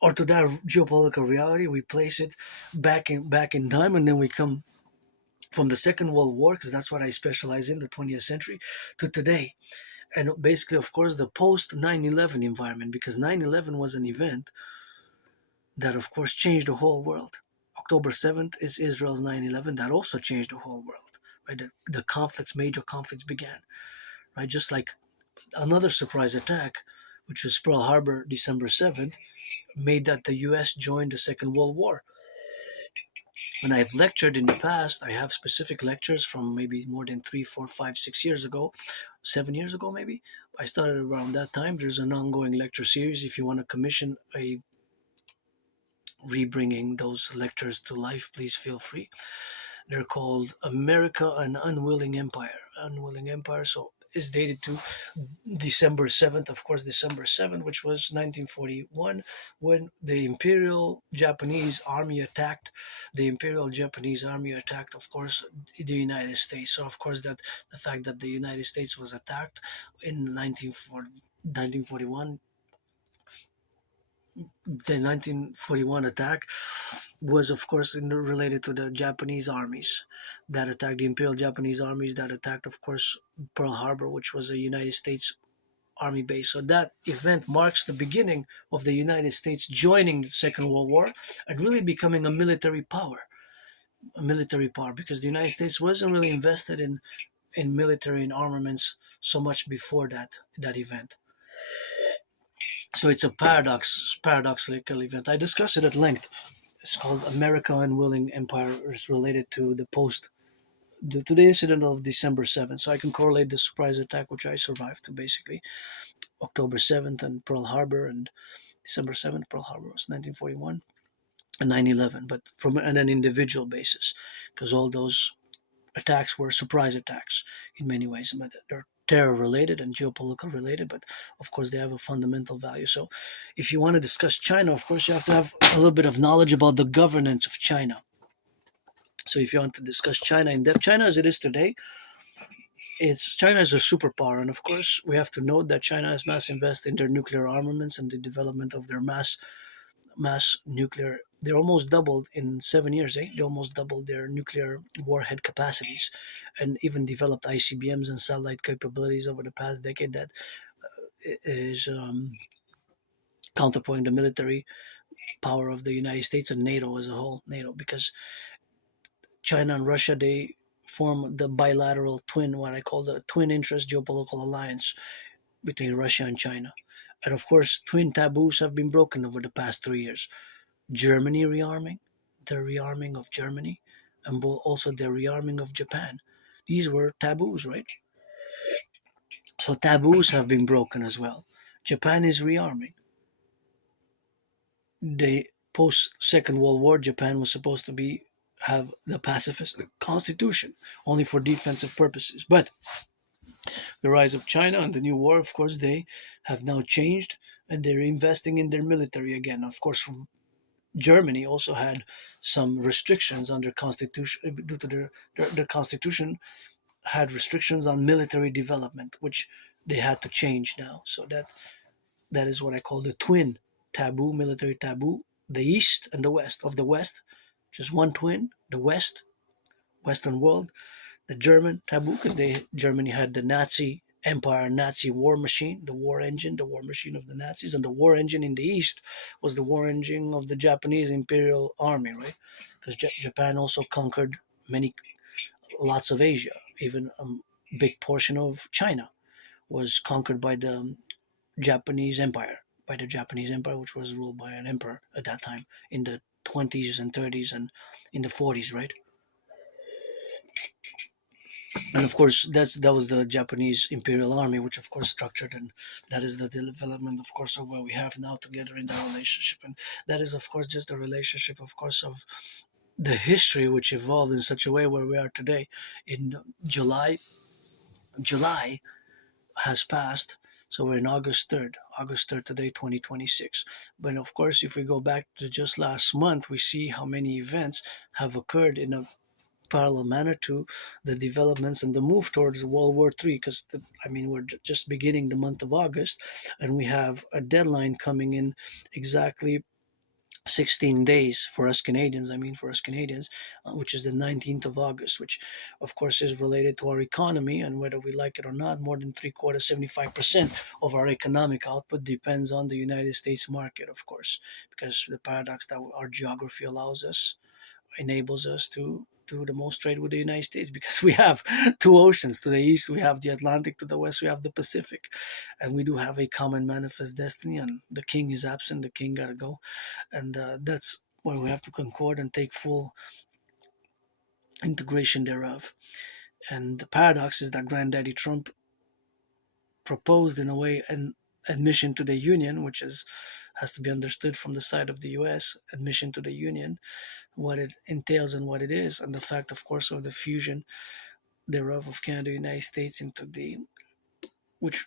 or to that geopolitical reality, we place it back in time, and then we come from the Second World War, because that's what I specialize in, the 20th century, to today. And basically, of course, the post 9/11 environment, because 9/11 was an event that, of course, changed the whole world. October 7th is Israel's 9/11. That also changed the whole world, right? The major conflicts began, right? Just like another surprise attack, which was Pearl Harbor, December 7th, made that the U.S. joined the Second World War. When I've lectured in the past, I have specific lectures from maybe more than 3, 4, 5, 6 years ago, 7 years ago maybe. I started around that time. There's an ongoing lecture series. If you want to commission a rebringing those lectures to life, please feel free. They're called America, an Unwilling Empire. Unwilling Empire. So is dated to December 7th, of course, December 7th, which was 1941, when the Imperial Japanese Army attacked, of course, the United States. So, of course, that the fact that the United States was attacked in 1941, the 1941 attack was, of course, related to the Japanese armies that attacked, the Imperial Japanese armies that attacked, of course, Pearl Harbor, which was a United States Army base. So that event marks the beginning of the United States joining the Second World War and really becoming a military power. Because the United States wasn't really invested in military and armaments so much before that event. So it's a paradoxical event. I discuss it at length. It's called America Unwilling Empire. It's related to to the incident of December 7th. So I can correlate the surprise attack, which I survived, to basically October 7th and Pearl Harbor, and December 7th, Pearl Harbor was 1941, and 9/11, but from an individual basis, because all those attacks were surprise attacks in many ways. But they're terror related and geopolitical related, but of course they have a fundamental value. So if you want to discuss China, of course you have to have a little bit of knowledge about the governance of China. So if you want to discuss China in depth, China as it is today, China is a superpower, and of course we have to note that China has mass invested in their nuclear armaments and the development of their mass nuclear. They almost doubled in 7 years. They almost doubled their nuclear warhead capacities, and even developed ICBMs and satellite capabilities over the past decade. That is counterpointing the military power of the United States and NATO as a whole. NATO, because China and Russia, they form the bilateral twin, what I call the twin interest geopolitical alliance between Russia and China. And of course, twin taboos have been broken over the past 3 years. Germany rearming, the rearming of Germany, and also the rearming of Japan. These were taboos, right? So taboos have been broken as well. Japan is rearming. The post Second World War, Japan was supposed to be have the pacifist constitution only for defensive purposes. But the rise of China and the new war, of course, they have now changed and they're investing in their military again. Of course, Germany also had some restrictions on their constitution due to their constitution had restrictions on military development, which they had to change now. So that is what I call the twin taboo, military taboo. The East and the West. Of the West, just one twin, the West, Western world. The German taboo, because Germany had the Nazi empire, Nazi war machine, the war engine, the war machine of the Nazis, and the war engine in the East was the war engine of the Japanese Imperial Army, right? Because Japan also conquered many lots of Asia, even a big portion of China was conquered by the Japanese Empire, which was ruled by an emperor at that time in the 20s and 30s and in the 40s, right? And of course, that was the Japanese Imperial Army, which of course structured, and that is the development, of course, of what we have now together in that relationship, and that is, of course, just a relationship, of course, of the history which evolved in such a way where we are today. In July has passed. So we're in August 3rd today, 2026. But of course, if we go back to just last month, we see how many events have occurred in a parallel manner to the developments and the move towards World War III. Because, I mean, we're just beginning the month of August, and we have a deadline coming in exactly 16 days for us Canadians, which is the 19th of August, which of course is related to our economy. And whether we like it or not, more than three quarters, 75% of our economic output depends on the United States market, of course, because the paradox that our geography enables us to do the most trade with the United States because we have two oceans. To the east, we have the Atlantic. To the west, we have the Pacific. And we do have a common manifest destiny. And the king is absent. The king got to go. And that's why we have to concord and take full integration thereof. And the paradox is that Granddaddy Trump proposed, in a way, an admission to the Union, which has to be understood from the side of the U.S. admission to the Union, what it entails and what it is, and the fact, of course, of the fusion thereof of Canada and the United States into which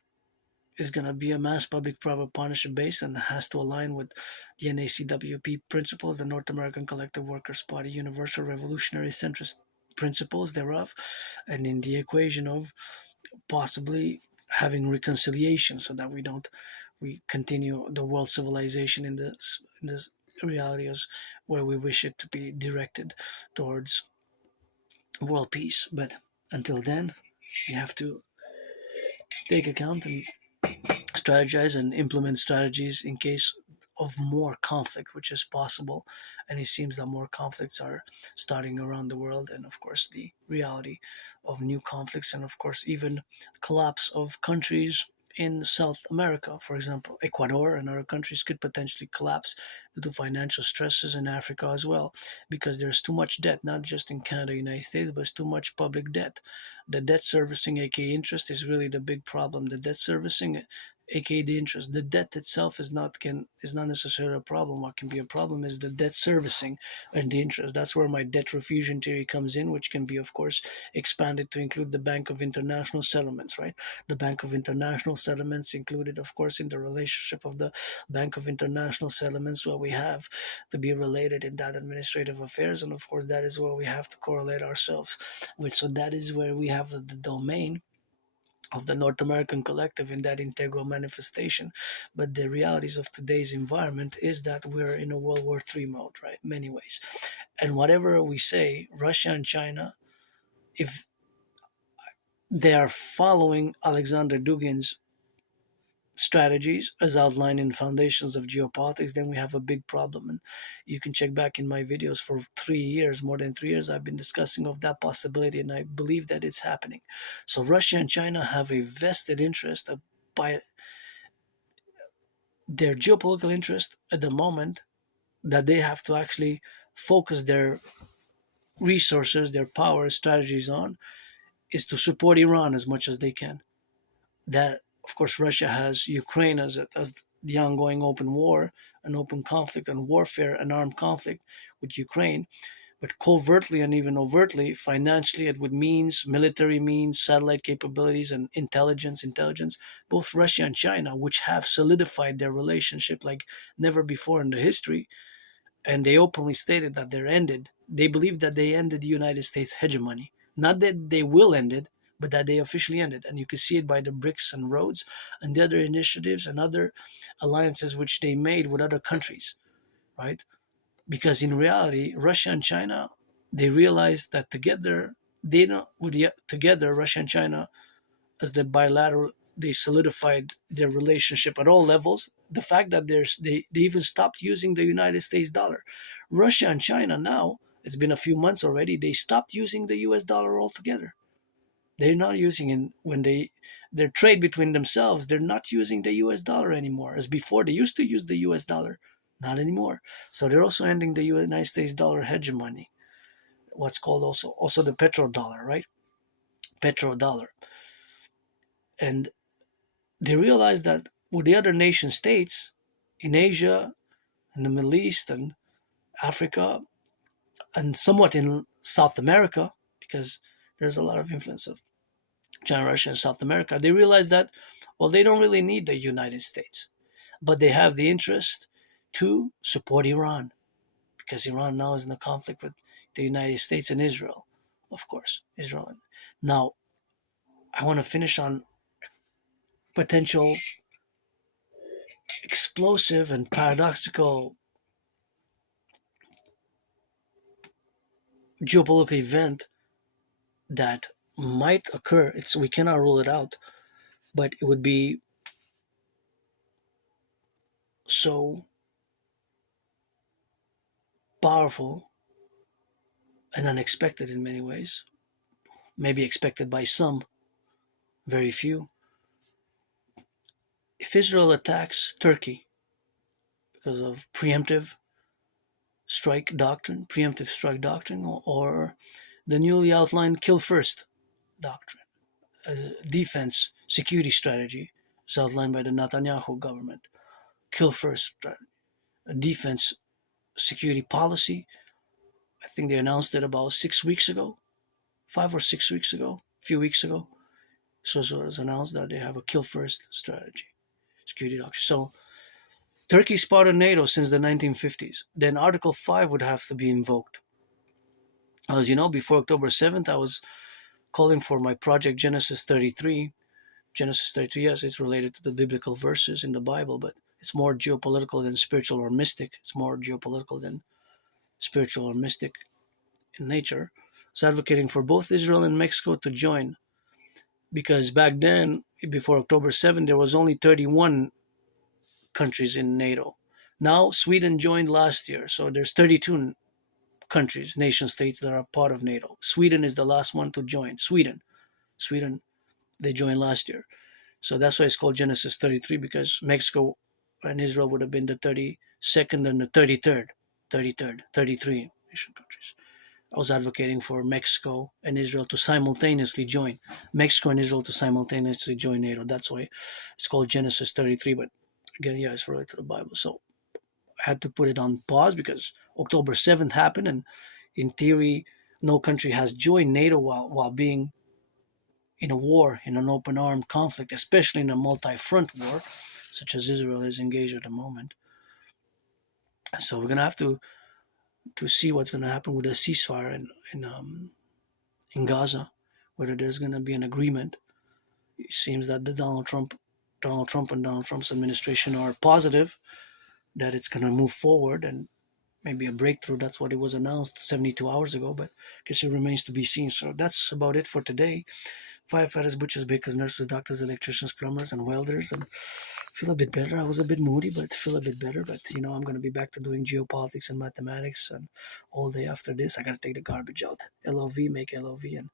is going to be a mass public-private partnership base and has to align with the NACWP principles, the North American Collective Workers' Party Universal Revolutionary Centrist principles thereof, and in the equation of possibly having reconciliation so that we continue the world civilization in this reality as where we wish it to be directed towards world peace. But until then, we have to take account and strategize and implement strategies in case of more conflict, which is possible. And it seems that more conflicts are starting around the world. And of course, the reality of new conflicts, and of course, even collapse of countries in South America, for example, Ecuador and other countries could potentially collapse due to financial stresses in Africa as well, because there's too much debt, not just in Canada, United States, but it's too much public debt. The debt servicing, aka interest, is really the big problem. The debt servicing, aka the interest. The debt itself is not necessarily a problem. What can be a problem is the debt servicing and the interest. That's where my debt refusion theory comes in, which can be, of course, expanded to include the Bank of International Settlements, right? The Bank of International Settlements included, of course, in the relationship of the Bank of International Settlements, what we have to be related in that administrative affairs, and of course, that is where we have to correlate ourselves with. So that is where we have the domain of the North American collective in that integral manifestation. But the realities of today's environment is that we're in a World War III mode, right? Many ways. And whatever we say, Russia and China, if they are following Alexander Dugin's strategies as outlined in Foundations of Geopolitics, then we have a big problem. And you can check back in my videos for 3 years, more than 3 years, I've been discussing of that possibility, and I believe that it's happening. So Russia and China have a vested interest by their geopolitical interest at the moment that they have to actually focus their resources, their power strategies on is to support Iran as much as they can. That, of course, Russia has Ukraine as the ongoing open war, an open conflict and warfare, an armed conflict with Ukraine, but covertly and even overtly, financially, and with means, military means, satellite capabilities, and intelligence, both Russia and China, which have solidified their relationship like never before in the history, and they openly stated that they're ended. They believe that they ended the United States hegemony. Not that they will end it, but that they officially ended. And you can see it by the BRICS and roads and the other initiatives and other alliances which they made with other countries, right? Because in reality, Russia and China, they realized that together, they don't, together, Russia and China, as the bilateral, they solidified their relationship at all levels. The fact that they even stopped using the United States dollar. Russia and China now, it's been a few months already, they stopped using the US dollar altogether. They're not using it when their trade between themselves, they're not using the US dollar anymore. As before, they used to use the US dollar, not anymore. So they're also ending the United States dollar hegemony. What's called also the petrodollar, right? Petrodollar. And they realized that with the other nation states in Asia and the Middle East and Africa and somewhat in South America, because there's a lot of influence of China, Russia, and South America, they realized that, well, they don't really need the United States, but they have the interest to support Iran because Iran now is in a conflict with the United States and Israel, of course, Israel. Now, I want to finish on potential explosive and paradoxical geopolitical event that might occur. We cannot rule it out, but it would be so powerful and unexpected in many ways. Maybe expected by some, very few. If Israel attacks Turkey because of preemptive strike doctrine, or the newly outlined kill first doctrine as a defense security strategy, is outlined by the Netanyahu government. Kill first strategy, a defense security policy. I think they announced it about 6 weeks ago, 5 or 6 weeks ago, a few weeks ago. So it was announced that they have a kill first strategy, security doctrine. So Turkey's part of NATO since the 1950s. Then Article 5 would have to be invoked. As you know, before October 7th, I was calling for my project Genesis 33. Genesis 33, yes, it's related to the biblical verses in the Bible, but it's more geopolitical than spiritual or mystic. It's more geopolitical than spiritual or mystic in nature. It's advocating for both Israel and Mexico to join, because back then, before October 7th, there was only 31 countries in NATO. Now Sweden joined last year, so there's 32 countries, nation states that are part of NATO. Sweden is the last one to join. Sweden, they joined last year. So that's why it's called Genesis 33, because Mexico and Israel would have been the 32nd and the 33 nation countries. I was advocating for Mexico and Israel to simultaneously join. Mexico and Israel to simultaneously join NATO. That's why it's called Genesis 33. But again, yeah, it's related to the Bible. So I had to put it on pause because October 7th happened, and in theory, no country has joined NATO while being in a war, in an open armed conflict, especially in a multi front war, such as Israel is engaged at the moment. So we're gonna have to see what's gonna happen with the ceasefire in Gaza, whether there's gonna be an agreement. It seems that Donald Trump and Donald Trump's administration are positive that it's gonna move forward and maybe a breakthrough. That's what it was announced 72 hours ago, but I guess it remains to be seen. So that's about it for today. Firefighters, butchers, bakers, nurses, doctors, electricians, plumbers, and welders. And feel a bit better. I was a bit moody, but feel a bit better. But I'm going to be back to doing geopolitics and mathematics, and all day after this, I got to take the garbage out. LOV, make LOV, and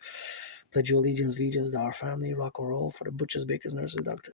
pledge your allegiance, legions to our family, rock and roll for the butchers, bakers, nurses, doctors.